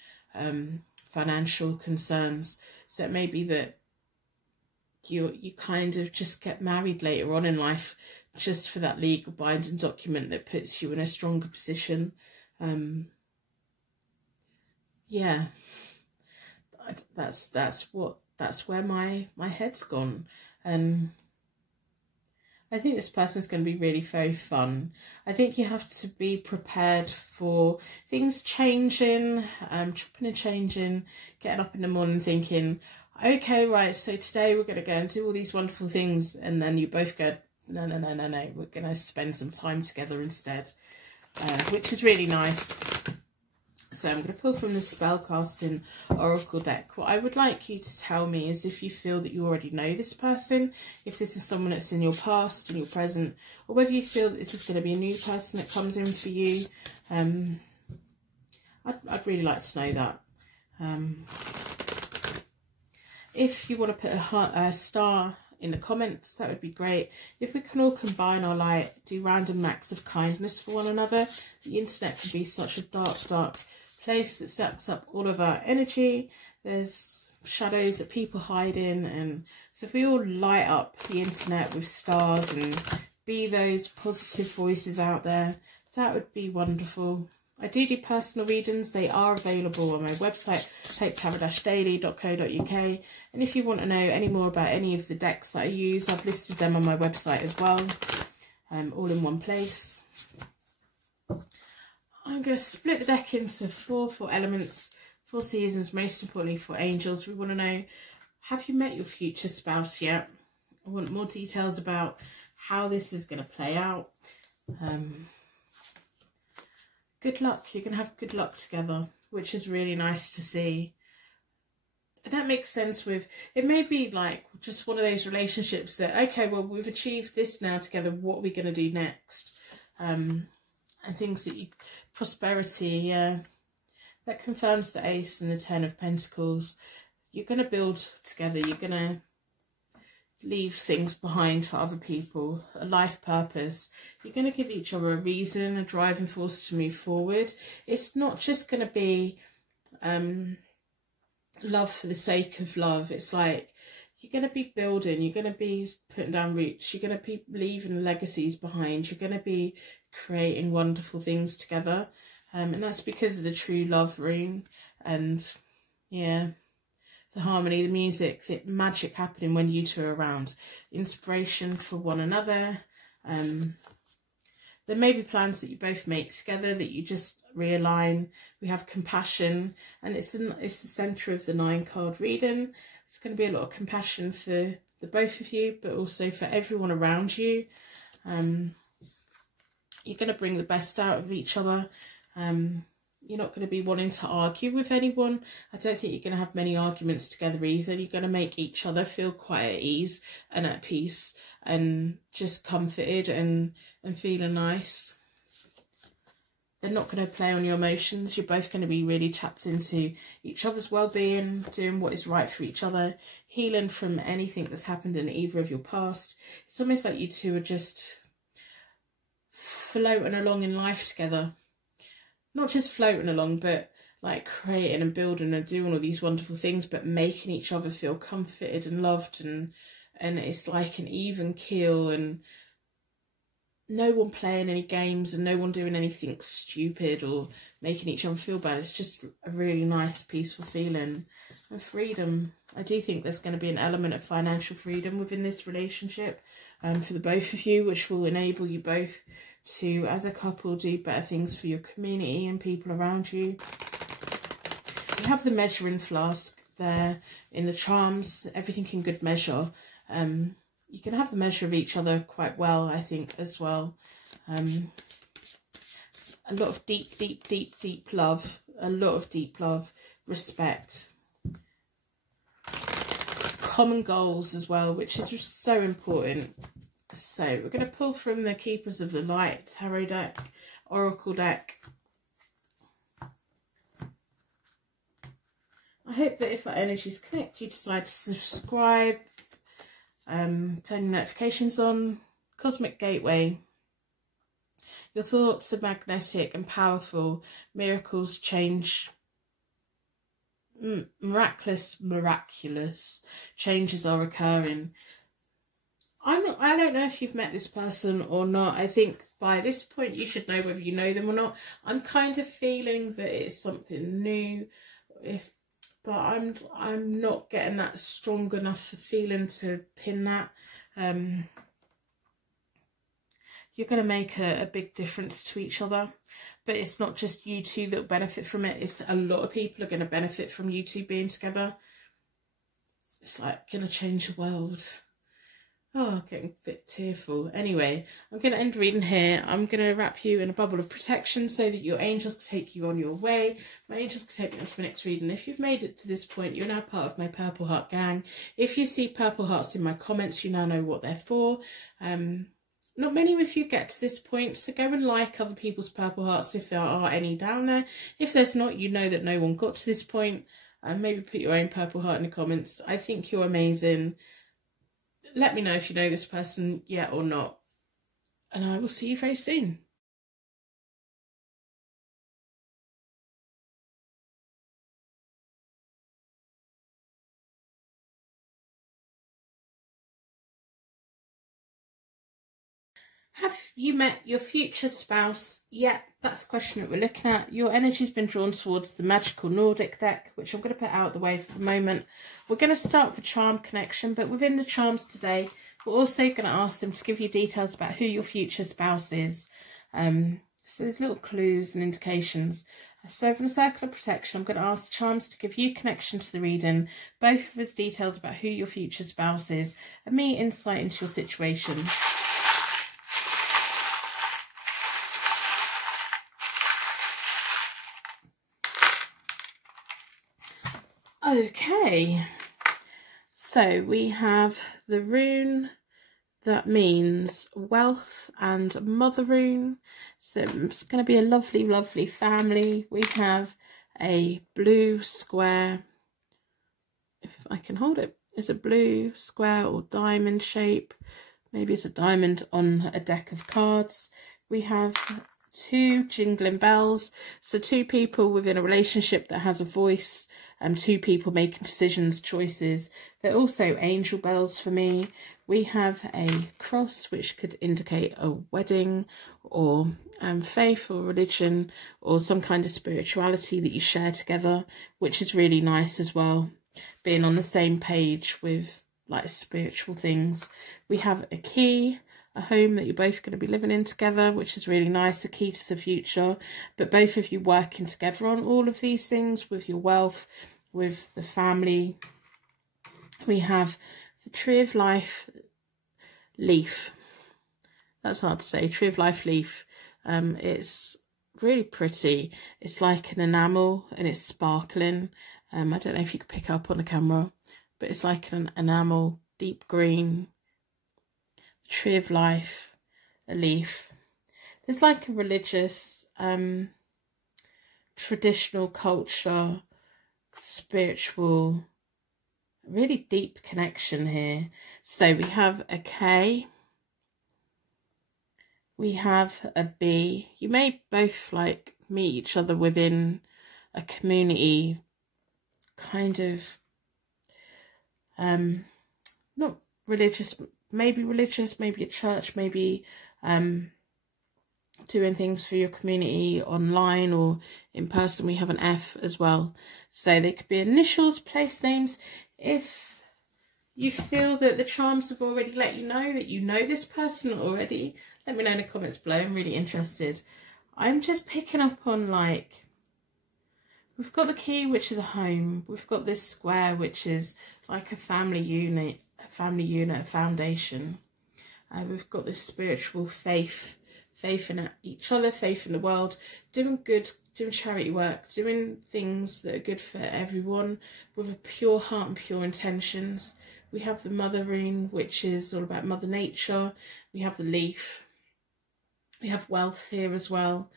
financial concerns. So it may be that you kind of just get married later on in life just for that legal binding document that puts you in a stronger position. Yeah, that's where my head's gone. And I think this person's going to be really very fun. I think you have to be prepared for things changing, chopping and changing, getting up in the morning thinking, okay, right, so today we're going to go and do all these wonderful things. And then you both go, no, we're going to spend some time together instead, which is really nice. So I'm going to pull from the Spellcasting Oracle deck. What I would like you to tell me is if you feel that you already know this person, if this is someone that's in your past, in your present, or whether you feel that this is going to be a new person that comes in for you. I'd really like to know that. If you want to put a star in the comments, that would be great. If we can all combine our light, do random acts of kindness for one another. The internet can be such a dark place that sucks up all of our energy. There's shadows that people hide in, and so if we all light up the internet with stars and be those positive voices out there. That would be wonderful. I do personal readings. They are available on my website, hopetarot-daily.co.uk. And if you want to know any more about any of the decks that I use, I've listed them on my website as well, all in one place. I'm going to split the deck into four elements, 4 seasons, most importantly 4 angels. We want to know, have you met your future spouse yet? I want more details about how this is going to play out. Good luck. You're going to have good luck together, which is really nice to see. And that makes sense with, it may be like just one of those relationships that, okay, well, we've achieved this now together. What are we going to do next? And things that you, prosperity, yeah. That confirms the Ace and the 10 of Pentacles. You're going to build together. You're going to leave things behind for other people, a life purpose. You're going to give each other a reason, a driving force to move forward. It's not just going to be love for the sake of love. It's like you're going to be building, you're going to be putting down roots, you're going to be leaving legacies behind, you're going to be creating wonderful things together. And that's because of the true love rune. And yeah, the harmony, the music, the magic happening when you two are around. Inspiration for one another. There may be plans that you both make together that you just realign. We have compassion, and it's the centre of the 9-card reading. It's going to be a lot of compassion for the both of you, but also for everyone around you. You're going to bring the best out of each other. You're not going to be wanting to argue with anyone. I don't think you're going to have many arguments together either. You're going to make each other feel quite at ease and at peace and just comforted and feeling nice. They're not going to play on your emotions. You're both going to be really tapped into each other's well-being, doing what is right for each other, healing from anything that's happened in either of your past. It's almost like you two are just floating along in life together. Not just floating along, but like creating and building and doing all these wonderful things, but making each other feel comforted and loved, and it's like an even keel, and no one playing any games and no one doing anything stupid or making each other feel bad. It's just a really nice, peaceful feeling and freedom. I do think there's going to be an element of financial freedom within this relationship for the both of you, which will enable you both to, as a couple, do better things for your community and people around you. You have the measuring flask there in the charms, everything in good measure. You can have the measure of each other quite well, I think, as well. A lot of deep love, a lot of deep love, respect. Common goals as well, which is just so important. So we're going to pull from the Keepers of the Light tarot deck, oracle deck. I hope that if our energies connect, you decide to subscribe, turn your notifications on. Cosmic Gateway. Your thoughts are magnetic and powerful. Miracles change. Miraculous changes are occurring. I don't know if you've met this person or not. I think by this point you should know whether you know them or not. I'm kind of feeling that it's something new, but I'm not getting that strong enough feeling to pin that. You're going to make a big difference to each other, but it's not just you two that will benefit from it. It's a lot of people are going to benefit from you two being together. It's like going to change the world. Oh, getting a bit tearful. Anyway, I'm going to end reading here. I'm going to wrap you in a bubble of protection so that your angels can take you on your way. My angels can take me on to my next reading. If you've made it to this point, you're now part of my Purple Heart gang. If you see purple hearts in my comments, you now know what they're for. Not many of you get to this point, so go and like other people's purple hearts if there are any down there. If there's not, you know that no one got to this point. Maybe put your own purple heart in the comments. I think you're amazing. Let me know if you know this person yet or not. And I will see you very soon. Have you met your future spouse yet? That's the question that we're looking at. Your energy's been drawn towards the Magical Nordic deck, which I'm going to put out of the way for the moment. We're going to start with charm connection, but within the charms today, we're also going to ask them to give you details about who your future spouse is. So there's little clues and indications. So for the circle of protection, I'm going to ask charms to give you connection to the reading, both of us details about who your future spouse is, and me insight into your situation. Okay, so we have the rune that means wealth and mother rune. So it's going to be a lovely, lovely family. We have a blue square, if I can hold it, it's a blue square or diamond shape. Maybe it's a diamond on a deck of cards. We have 2 jingling bells, so 2 people within a relationship that has a voice, and 2 people making decisions, choices. They're also angel bells for me. We have a cross, which could indicate a wedding, or faith or religion, or some kind of spirituality that you share together, which is really nice as well, being on the same page with like spiritual things. We have a key, a home that you're both going to be living in together, which is really nice, a key to the future, but both of you working together on all of these things with your wealth, with the family. We have the Tree of Life leaf. That's hard to say. Tree of Life leaf. It's really pretty. It's like an enamel and it's sparkling. I don't know if you could pick up on the camera, but it's like an enamel, deep green. Tree of Life, a leaf. There's like a religious, traditional culture, spiritual, really deep connection here. So we have a K, we have a B. You may both like meet each other within a community, kind of, not religious, maybe a church, maybe doing things for your community online or in person. We have an F as well, so they could be initials, place names. If you feel that the charms have already let you know that you know this person already, let me know in the comments below. I'm really interested. I'm just picking up on, like, we've got the key, which is a home. We've got this square, which is like a family unit, a foundation. We've got this spiritual faith in each other, faith in the world, doing good, doing charity work, doing things that are good for everyone with a pure heart and pure intentions. We have the mother rune, which is all about Mother Nature. We have the leaf. We have wealth here as well.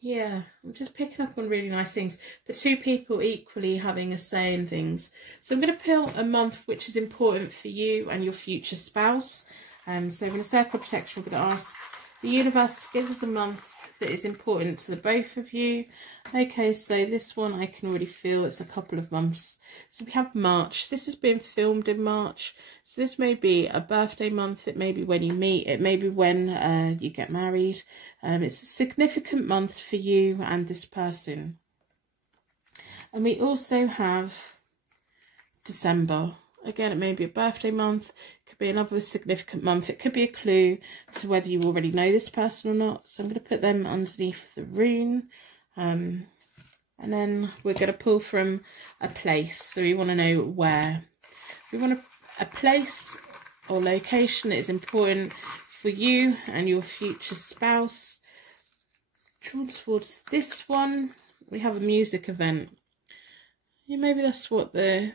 Yeah, I'm just picking up on really nice things, but 2 people equally having a say in things. So I'm going to pull a month which is important for you and your future spouse. So in a circle of protection, we're going to ask the universe to give us a month that is important to the both of you. Okay, so this one I can already feel it's a couple of months. So we have March. This is being filmed in March. So this may be a birthday month. It may be when you meet. It may be when you get married. It's a significant month for you and this person. And we also have December. Again, it may be a birthday month. It could be another significant month. It could be a clue to whether you already know this person or not. So I'm going to put them underneath the rune. And then we're going to pull from a place. So we want to know where. We want a place or location that is important for you and your future spouse. Drawn towards this one, we have a music event. Yeah, maybe that's what the...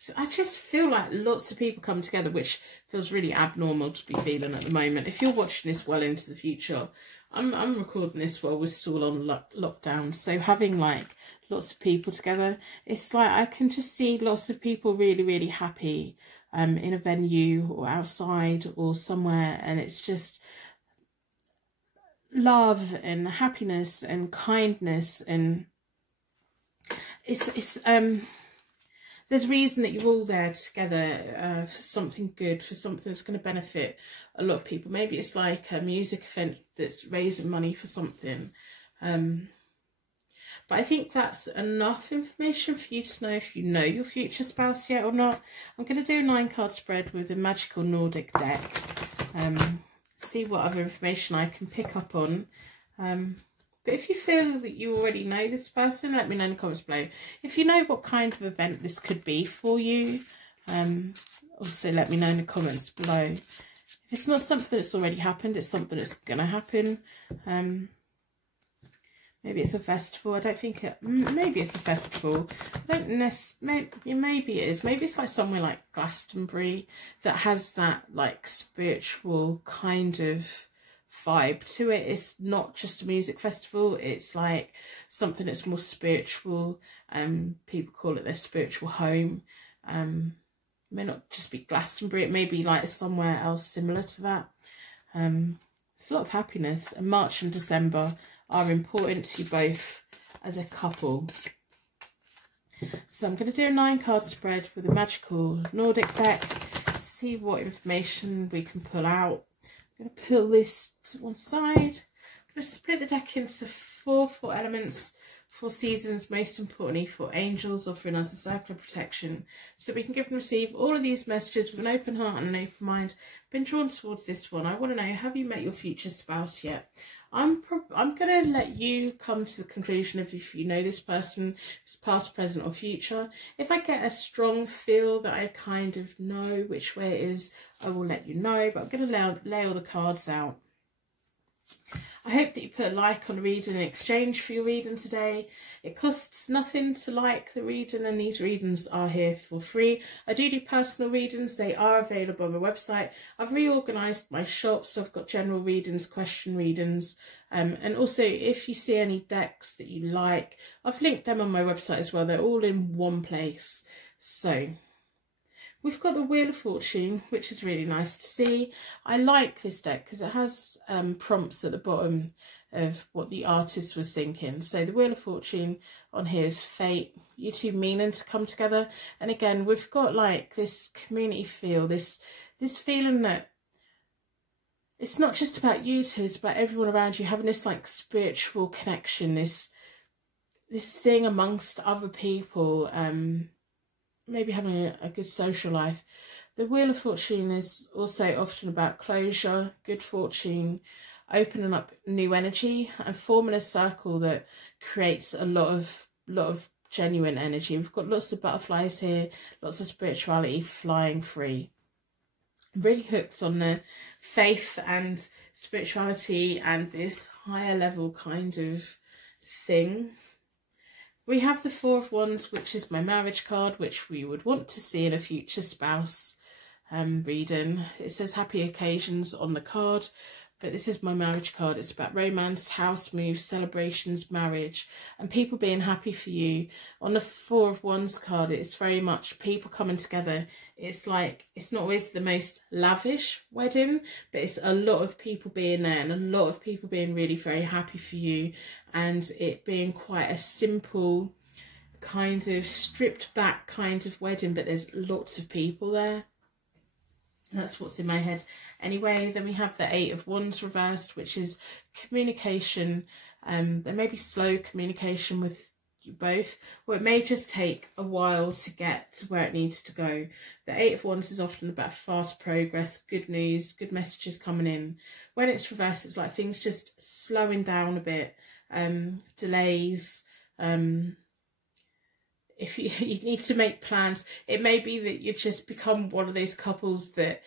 So I just feel like lots of people come together, which feels really abnormal to be feeling at the moment. If you're watching this well into the future, I'm recording this while we're still on lockdown. So having like lots of people together, it's like I can just see lots of people really, really happy in a venue or outside or somewhere. And it's just love and happiness and kindness, and it's there's a reason that you're all there together for something good, for something that's going to benefit a lot of people. Maybe it's like a music event that's raising money for something. But I think that's enough information for you to know if you know your future spouse yet or not. I'm going to do a 9-card spread with a magical Nordic deck. See what other information I can pick up on. But if you feel that you already know this person, let me know in the comments below. If you know what kind of event this could be for you, also let me know in the comments below. If it's not something that's already happened, it's something that's going to happen. Maybe it's a festival. I don't think it... Maybe it's a festival. I don't necessarily... Maybe it is. Maybe it's like somewhere like Glastonbury that has that like spiritual kind of vibe to it. It's not just a music festival. It's like something that's more spiritual. People call it their spiritual home. It may not just be Glastonbury. It may be like somewhere else similar to that. It's a lot of happiness. And March and December are important to you both as a couple. So I'm going to do a 9-card spread with a magical Nordic deck. See what information we can pull out. I'm going to pull this to one side. I'm going to split the deck into four elements, 4 seasons, most importantly 4 angels, offering us a circle of protection, so we can give and receive all of these messages with an open heart and an open mind. Been drawn towards this one. I want to know, have you met your future spouse yet? I'm going to let you come to the conclusion of if you know this person, if it's past, present or future. If I get a strong feel that I kind of know which way it is, I will let you know, but I'm going to lay all the cards out. I hope that you put a like on the reading in exchange for your reading today. It costs nothing to like the reading, and these readings are here for free. I do personal readings. They are available on my website. I've reorganised my shop, so I've got general readings, question readings, and also if you see any decks that you like, I've linked them on my website as well. They're all in one place. So we've got the Wheel of Fortune, which is really nice to see. I like this deck because it has prompts at the bottom of what the artist was thinking. So the Wheel of Fortune on here is fate, you two meaning to come together. And again, we've got like this community feel, this feeling that it's not just about you two, it's about everyone around you having this like spiritual connection, this thing amongst other people, maybe having a good social life. The Wheel of Fortune is also often about closure, good fortune, opening up new energy and forming a circle that creates a lot of genuine energy. We've got lots of butterflies here, lots of spirituality flying free. I'm really hooked on the faith and spirituality and this higher level kind of thing. We have the 4 of Wands, which is my marriage card, which we would want to see in a future spouse reading. It says happy occasions on the card, but this is my marriage card. It's about romance, house moves, celebrations, marriage, and people being happy for you. On the 4 of Wands card, it's very much people coming together. It's like, it's not always the most lavish wedding, but it's a lot of people being there and a lot of people being really very happy for you, and it being quite a simple kind of stripped back kind of wedding, but there's lots of people there. That's what's in my head anyway. Then we have the 8 of Wands reversed, which is communication. There may be slow communication with you both, or it may just take a while to get to where it needs to go. The 8 of Wands is often about fast progress, good news, good messages coming in. When it's reversed, it's like things just slowing down a bit, delays, if you need to make plans. It may be that you just become one of those couples that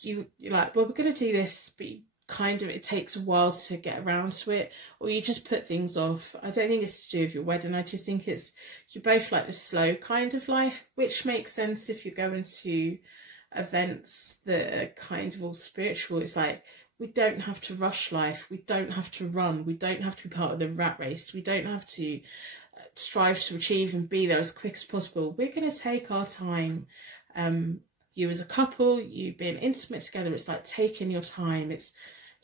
you're like, well, we're going to do this, but kind of it takes a while to get around to it, or you just put things off. I don't think it's to do with your wedding. I just think it's, you both like the slow kind of life, which makes sense if you're going to events that are kind of all spiritual. It's like, we don't have to rush life. We don't have to run. We don't have to be part of the rat race. We don't have to strive to achieve and be there as quick as possible. We're going to take our time. You as a couple, you being intimate together, it's like taking your time. It's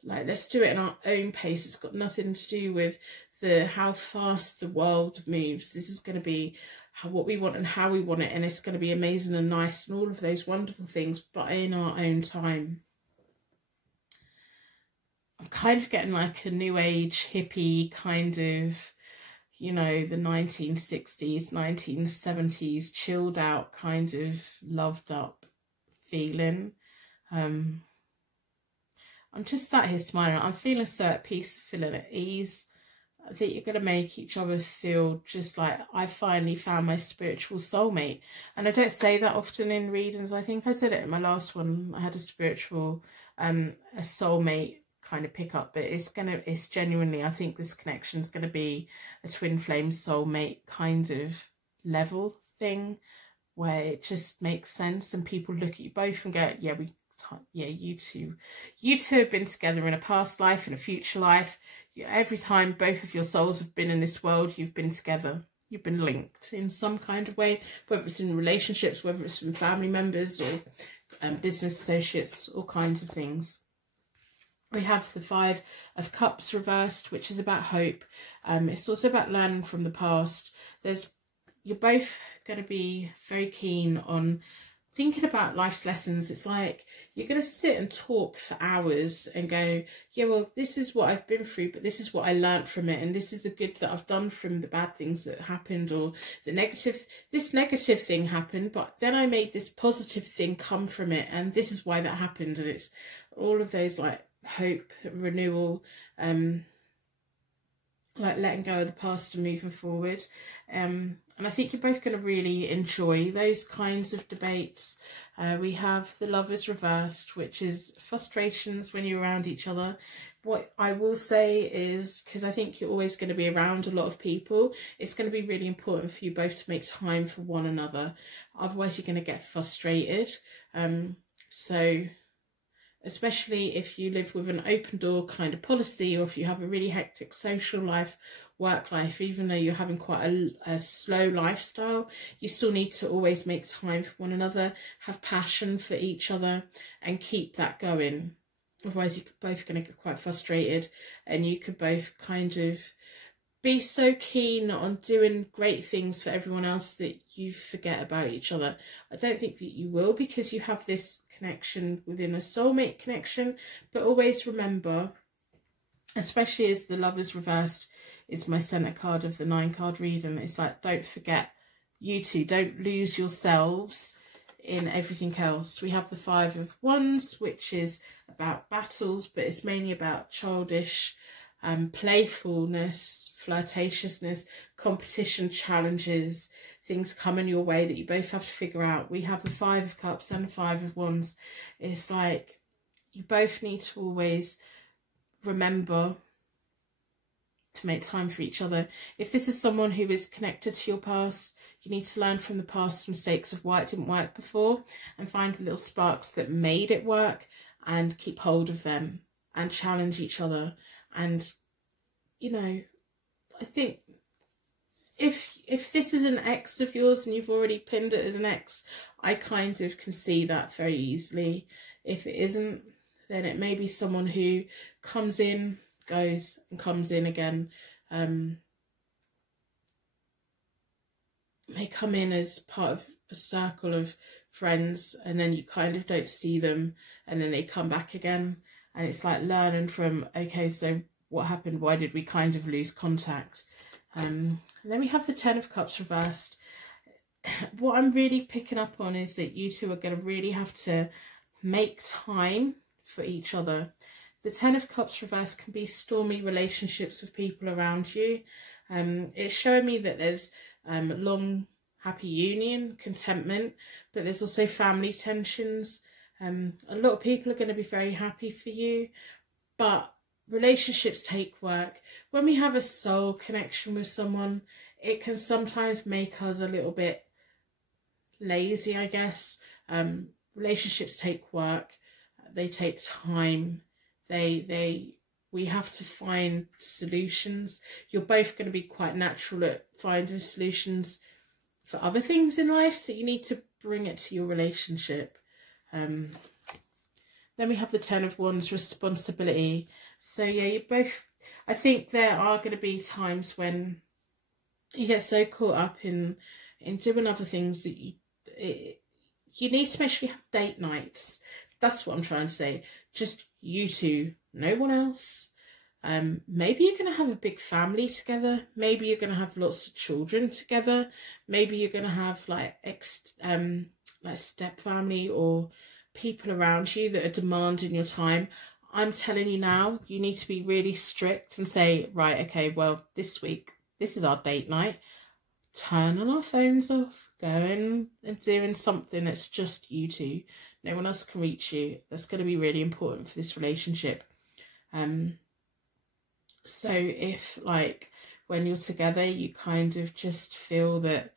like, let's do it in our own pace. It's got nothing to do with how fast the world moves. This is going to be what we want and how we want it, and it's going to be amazing and nice and all of those wonderful things, but in our own time. I'm kind of getting like a new age hippie kind of, you know, the 1960s, 1970s chilled out kind of loved up feeling. I'm just sat here smiling. I'm feeling so at peace, feeling at ease. I think you're going to make each other feel just like, I finally found my spiritual soulmate. And I don't say that often in readings. I think I said it in my last one. I had a spiritual, a soulmate kind of pick up, but it's genuinely, I think this connection is going to be a twin flame soulmate kind of level thing, where it just makes sense and people look at you both and go, yeah, you two have been together in a past life, in a future life. Every time both of your souls have been in this world, you've been together. You've been linked in some kind of way, whether it's in relationships, whether it's from family members or business associates, all kinds of things. We have the 5 of Cups reversed, which is about hope. It's also about learning from the past. You're both going to be very keen on thinking about life's lessons. It's like you're going to sit and talk for hours and go, yeah, well, this is what I've been through, but this is what I learned from it, and this is the good that I've done from the bad things that happened, or this negative thing happened, but then I made this positive thing come from it, and this is why that happened. And it's all of those like hope, renewal, like letting go of the past and moving forward. And I think you're both going to really enjoy those kinds of debates. We have the Lovers reversed, which is frustrations when you're around each other. What I will say is, because I think you're always going to be around a lot of people, it's going to be really important for you both to make time for one another. Otherwise you're going to get frustrated. So especially if you live with an open door kind of policy, or if you have a really hectic social life, work life, even though you're having quite a slow lifestyle, you still need to always make time for one another, have passion for each other, and keep that going. Otherwise you're both going to get quite frustrated, and you could both kind of be so keen on doing great things for everyone else that you forget about each other. I don't think that you will, because you have this connection within a soulmate connection. But always remember, especially as the Lovers reversed is my centre card of the 9-card reading, it's like, don't forget you two, don't lose yourselves in everything else. We have the 5 of Wands, which is about battles, but it's mainly about childish playfulness, flirtatiousness, competition, challenges, things coming your way that you both have to figure out. We have the 5 of Cups and the 5 of Wands. It's like you both need to always remember to make time for each other. If this is someone who is connected to your past, you need to learn from the past mistakes of why it didn't work before, and find the little sparks that made it work and keep hold of them and challenge each other. And, you know, I think if this is an ex of yours and you've already pinned it as an ex, I kind of can see that very easily. If it isn't, then it may be someone who comes in, goes, and comes in again. May come in as part of a circle of friends, and then you kind of don't see them, and then they come back again. And it's like learning from, okay, so what happened? Why did we kind of lose contact? And then we have the 10 of Cups reversed. What I'm really picking up on is that you two are going to really have to make time for each other. The 10 of Cups reversed can be stormy relationships with people around you. It's showing me that there's long, happy union, contentment, but there's also family tensions. A lot of people are going to be very happy for you, but relationships take work. When we have a soul connection with someone, it can sometimes make us a little bit lazy, I guess. Relationships take work. They take time. We have to find solutions. You're both going to be quite natural at finding solutions for other things in life, so you need to bring it to your relationship. Then we have the 10 of Wands, responsibility. So yeah, you're both I think there are going to be times when you get so caught up in doing other things that you need to make sure you have date nights. That's what I'm trying to say. Just you two, no one else. Maybe you're going to have a big family together. Maybe you're going to have lots of children together. Maybe you're going to have like step family or people around you that are demanding your time. I'm telling you now, you need to be really strict and say, right, okay, well, this week, this is our date night. Turning our phones off, going and doing something that's just you two. No one else can reach you. That's going to be really important for this relationship. So if, like, when you're together, you kind of just feel that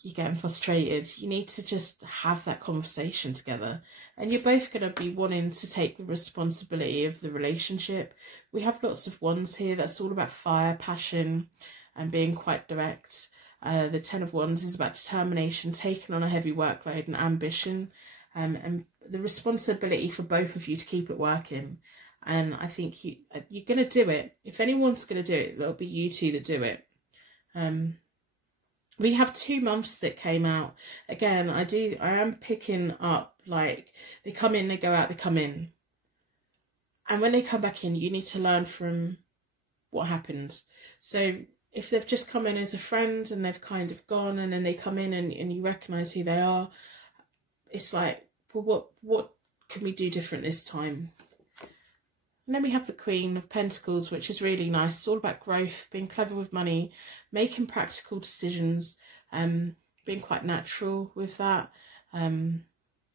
you're getting frustrated, you need to just have that conversation together. And you're both going to be wanting to take the responsibility of the relationship. We have lots of wands here. That's all about fire, passion, and being quite direct. The Ten of Wands is about determination, taking on a heavy workload and ambition, and the responsibility for both of you to keep it working. And I think you're going to do it. If anyone's going to do it, there'll be you two that do it. We have 2 months that came out. Again, I am picking up, like, they come in, they go out, they come in. And when they come back in, you need to learn from what happened. So if they've just come in as a friend and they've kind of gone, and then they come in and you recognise who they are, it's like, well, what can we do different this time? And then we have the Queen of Pentacles, which is really nice. It's all about growth, being clever with money, making practical decisions, being quite natural with that,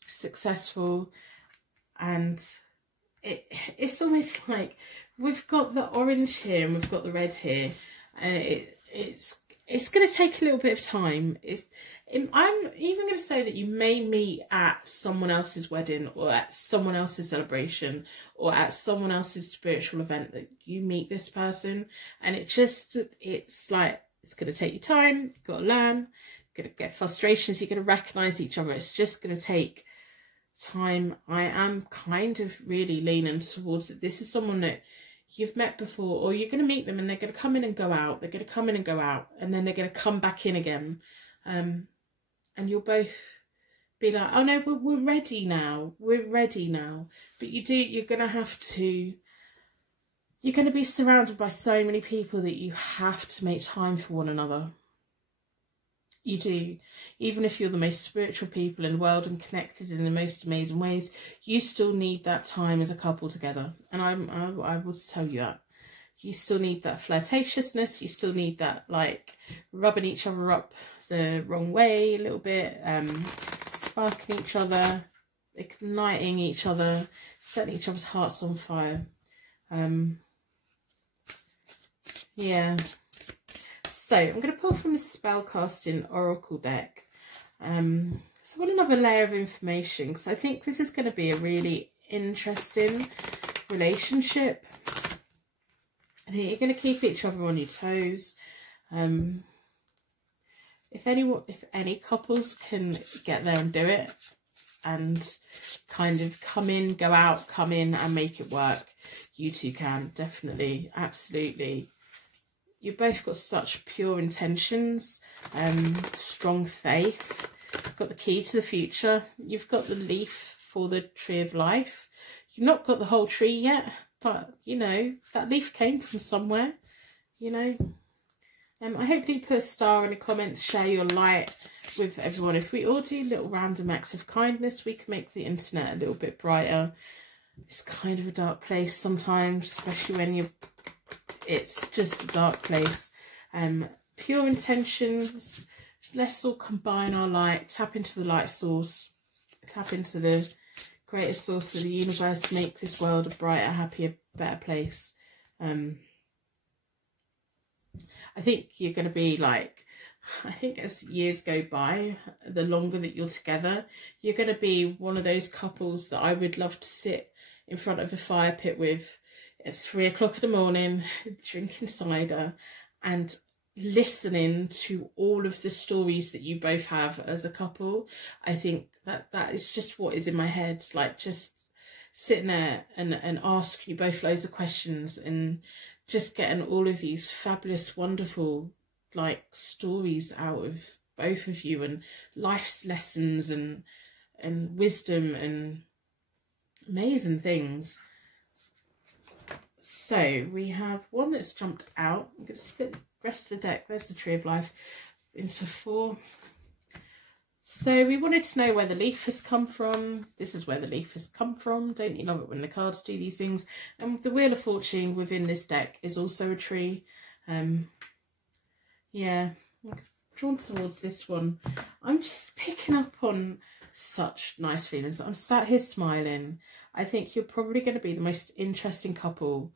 successful. And it's almost like we've got the orange here and we've got the red here. And it's going to take a little bit of time. I'm even going to say that you may meet at someone else's wedding or at someone else's celebration or at someone else's spiritual event, that you meet this person, and it's like, it's going to take you time. You've got to learn, you're going to get frustrations, you're going to recognise each other. It's just going to take time. I am kind of really leaning towards it. This is someone that you've met before, or you're going to meet them and they're going to come in and go out. They're going to come in and go out, and then they're going to come back in again. And you'll both be like, oh no, we're ready now. We're ready now. But you're going to have to, you're going to be surrounded by so many people that you have to make time for one another. You do. Even if you're the most spiritual people in the world and connected in the most amazing ways, you still need that time as a couple together. And I will tell you that. You still need that flirtatiousness. You still need that, like, rubbing each other up the wrong way a little bit, sparking each other, igniting each other, setting each other's hearts on fire. Yeah. So I'm going to pull from the Spellcasting Oracle deck. So I've got another layer of information, because I think this is going to be a really interesting relationship. I think you're going to keep each other on your toes. If any couples can get there and do it, and kind of come in, go out, come in and make it work, you two can, definitely, absolutely. You've both got such pure intentions, strong faith. You've got the key to the future. You've got the leaf for the tree of life. You've not got the whole tree yet, but, you know, that leaf came from somewhere, you know. I hope that you put a star in the comments, share your light with everyone. If we all do little random acts of kindness, we can make the internet a little bit brighter. It's kind of a dark place sometimes, especially when it's just a dark place. Pure intentions. Let's all combine our light, tap into the light source, tap into the greater source of the universe, make this world a brighter, happier, better place. I think you're going to be like, I think as years go by, the longer that you're together, you're going to be one of those couples that I would love to sit in front of a fire pit with at 3 o'clock in the morning, drinking cider and listening to all of the stories that you both have as a couple. I think that is just what is in my head, like just sitting there and asking you both loads of questions and just getting all of these fabulous, wonderful, like, stories out of both of you, and life's lessons and wisdom and amazing things. So we have one that's jumped out. I'm going to split the rest of the deck. There's the Tree of Life into 4. So we wanted to know where the leaf has come from. This is where the leaf has come from. Don't you love it when the cards do these things? And the Wheel of Fortune within this deck is also a tree. Yeah, I'm drawn towards this one. I'm just picking up on such nice feelings. I'm sat here smiling. I think you're probably going to be the most interesting couple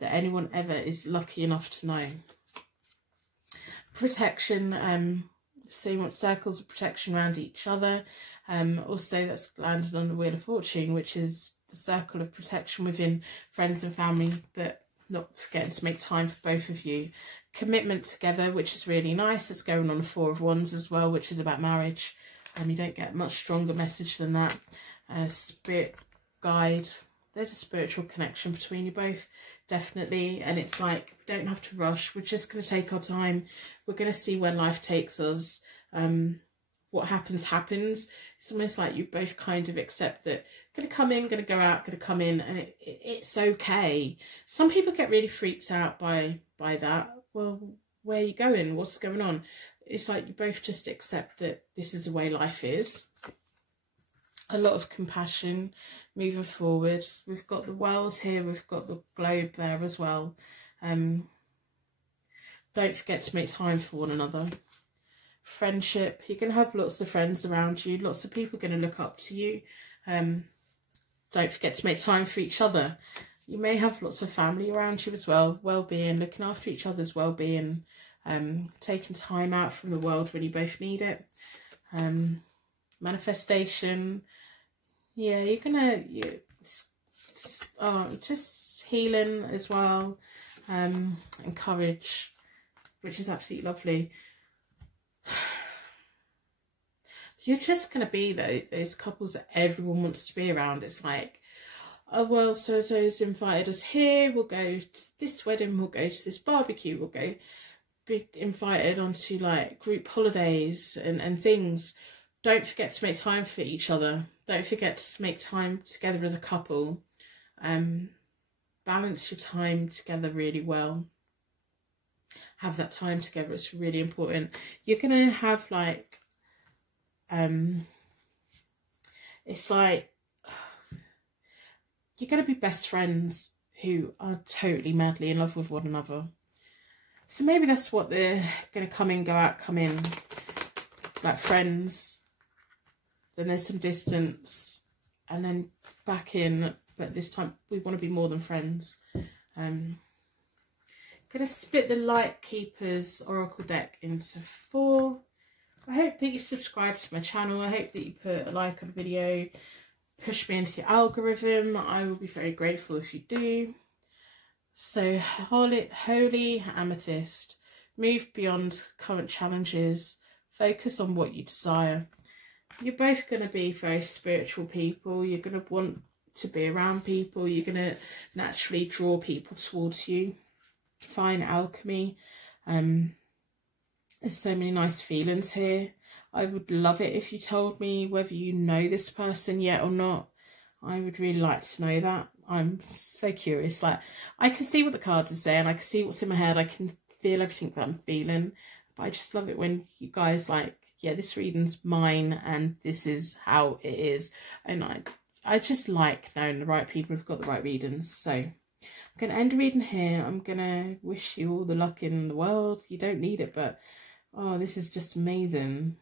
that anyone ever is lucky enough to know. Protection, so you want circles of protection around each other. Also, that's landed on the Wheel of Fortune, which is the circle of protection within friends and family, but not forgetting to make time for both of you. Commitment together, which is really nice. It's going on the 4 of Wands as well, which is about marriage. You don't get a much stronger message than that. Spirit guide. There's a spiritual connection between you both, definitely. And it's like, we don't have to rush. We're just going to take our time. We're going to see where life takes us. What happens, happens. It's almost like you both kind of accept that going to come in, going to go out, going to come in, and it's okay. Some people get really freaked out by that. Well, where are you going? What's going on? It's like you both just accept that this is the way life is. A lot of compassion moving forward. We've got the world here. We've got the globe there as well. Don't forget to make time for one another. Friendship. You're going to have lots of friends around you. Lots of people are going to look up to you. Don't forget to make time for each other. You may have lots of family around you as well. Well-being. Looking after each other's well-being. Taking time out from the world when you both need it. Manifestation. Yeah, you're gonna just healing as well. And courage, which is absolutely lovely. You're just gonna be those couples that everyone wants to be around. It's like, oh well, so-and-so's invited us here, we'll go to this wedding, we'll go to this barbecue, we'll go be invited onto like group holidays and things. Don't forget to make time for each other. Don't forget to make time together as a couple. Balance your time together really well. Have that time together. It's really important. You're going to have like, it's like, you're going to be best friends who are totally madly in love with one another. So maybe that's what they're going to come in, go out, come in, like friends. Then there's some distance and then back in, but this time we want to be more than friends. Going to split the Light Keepers Oracle deck into 4. I hope that you subscribe to my channel. I hope that you put a like on the video, push me into your algorithm. I will be very grateful if you do. So, Holy Amethyst, move beyond current challenges, focus on what you desire. You're both going to be very spiritual people. You're going to want to be around people. You're going to naturally draw people towards you. Fine alchemy. There's so many nice feelings here. I would love it if you told me whether you know this person yet or not. I would really like to know that. I'm so curious. Like, I can see what the cards are saying. I can see what's in my head. I can feel everything that I'm feeling. But I just love it when you guys like, yeah, this reading's mine and this is how it is. And I just like knowing the right people have got the right readings. So I'm going to end the reading here. I'm going to wish you all the luck in the world. You don't need it, but oh, this is just amazing.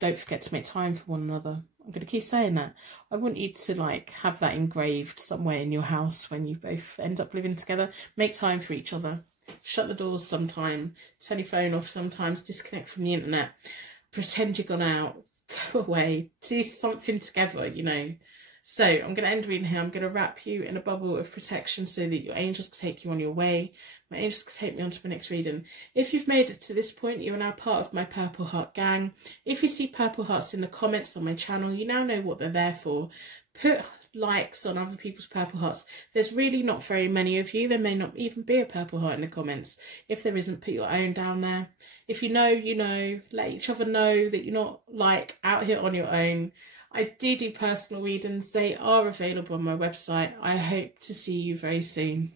Don't forget to make time for one another. I'm going to keep saying that. I want you to like have that engraved somewhere in your house when you both end up living together. Make time for each other. Shut the doors sometime. Turn your phone off sometimes. Disconnect from the internet. Pretend you're gone out. Go away. Do something together, you know. So I'm going to end reading here. I'm going to wrap you in a bubble of protection so that your angels can take you on your way. My angels can take me on to the next reading. If you've made it to this point, you are now part of my Purple Heart gang. If you see Purple Hearts in the comments on my channel, you now know what they're there for. Put likes on other people's purple hearts. There's really not very many of you. There may not even be a purple heart in the comments. If there isn't, put your own down there. If you know, you know. Let each other know that you're not like out here on your own. I do personal readings. They are available on my website. I hope to see you very soon.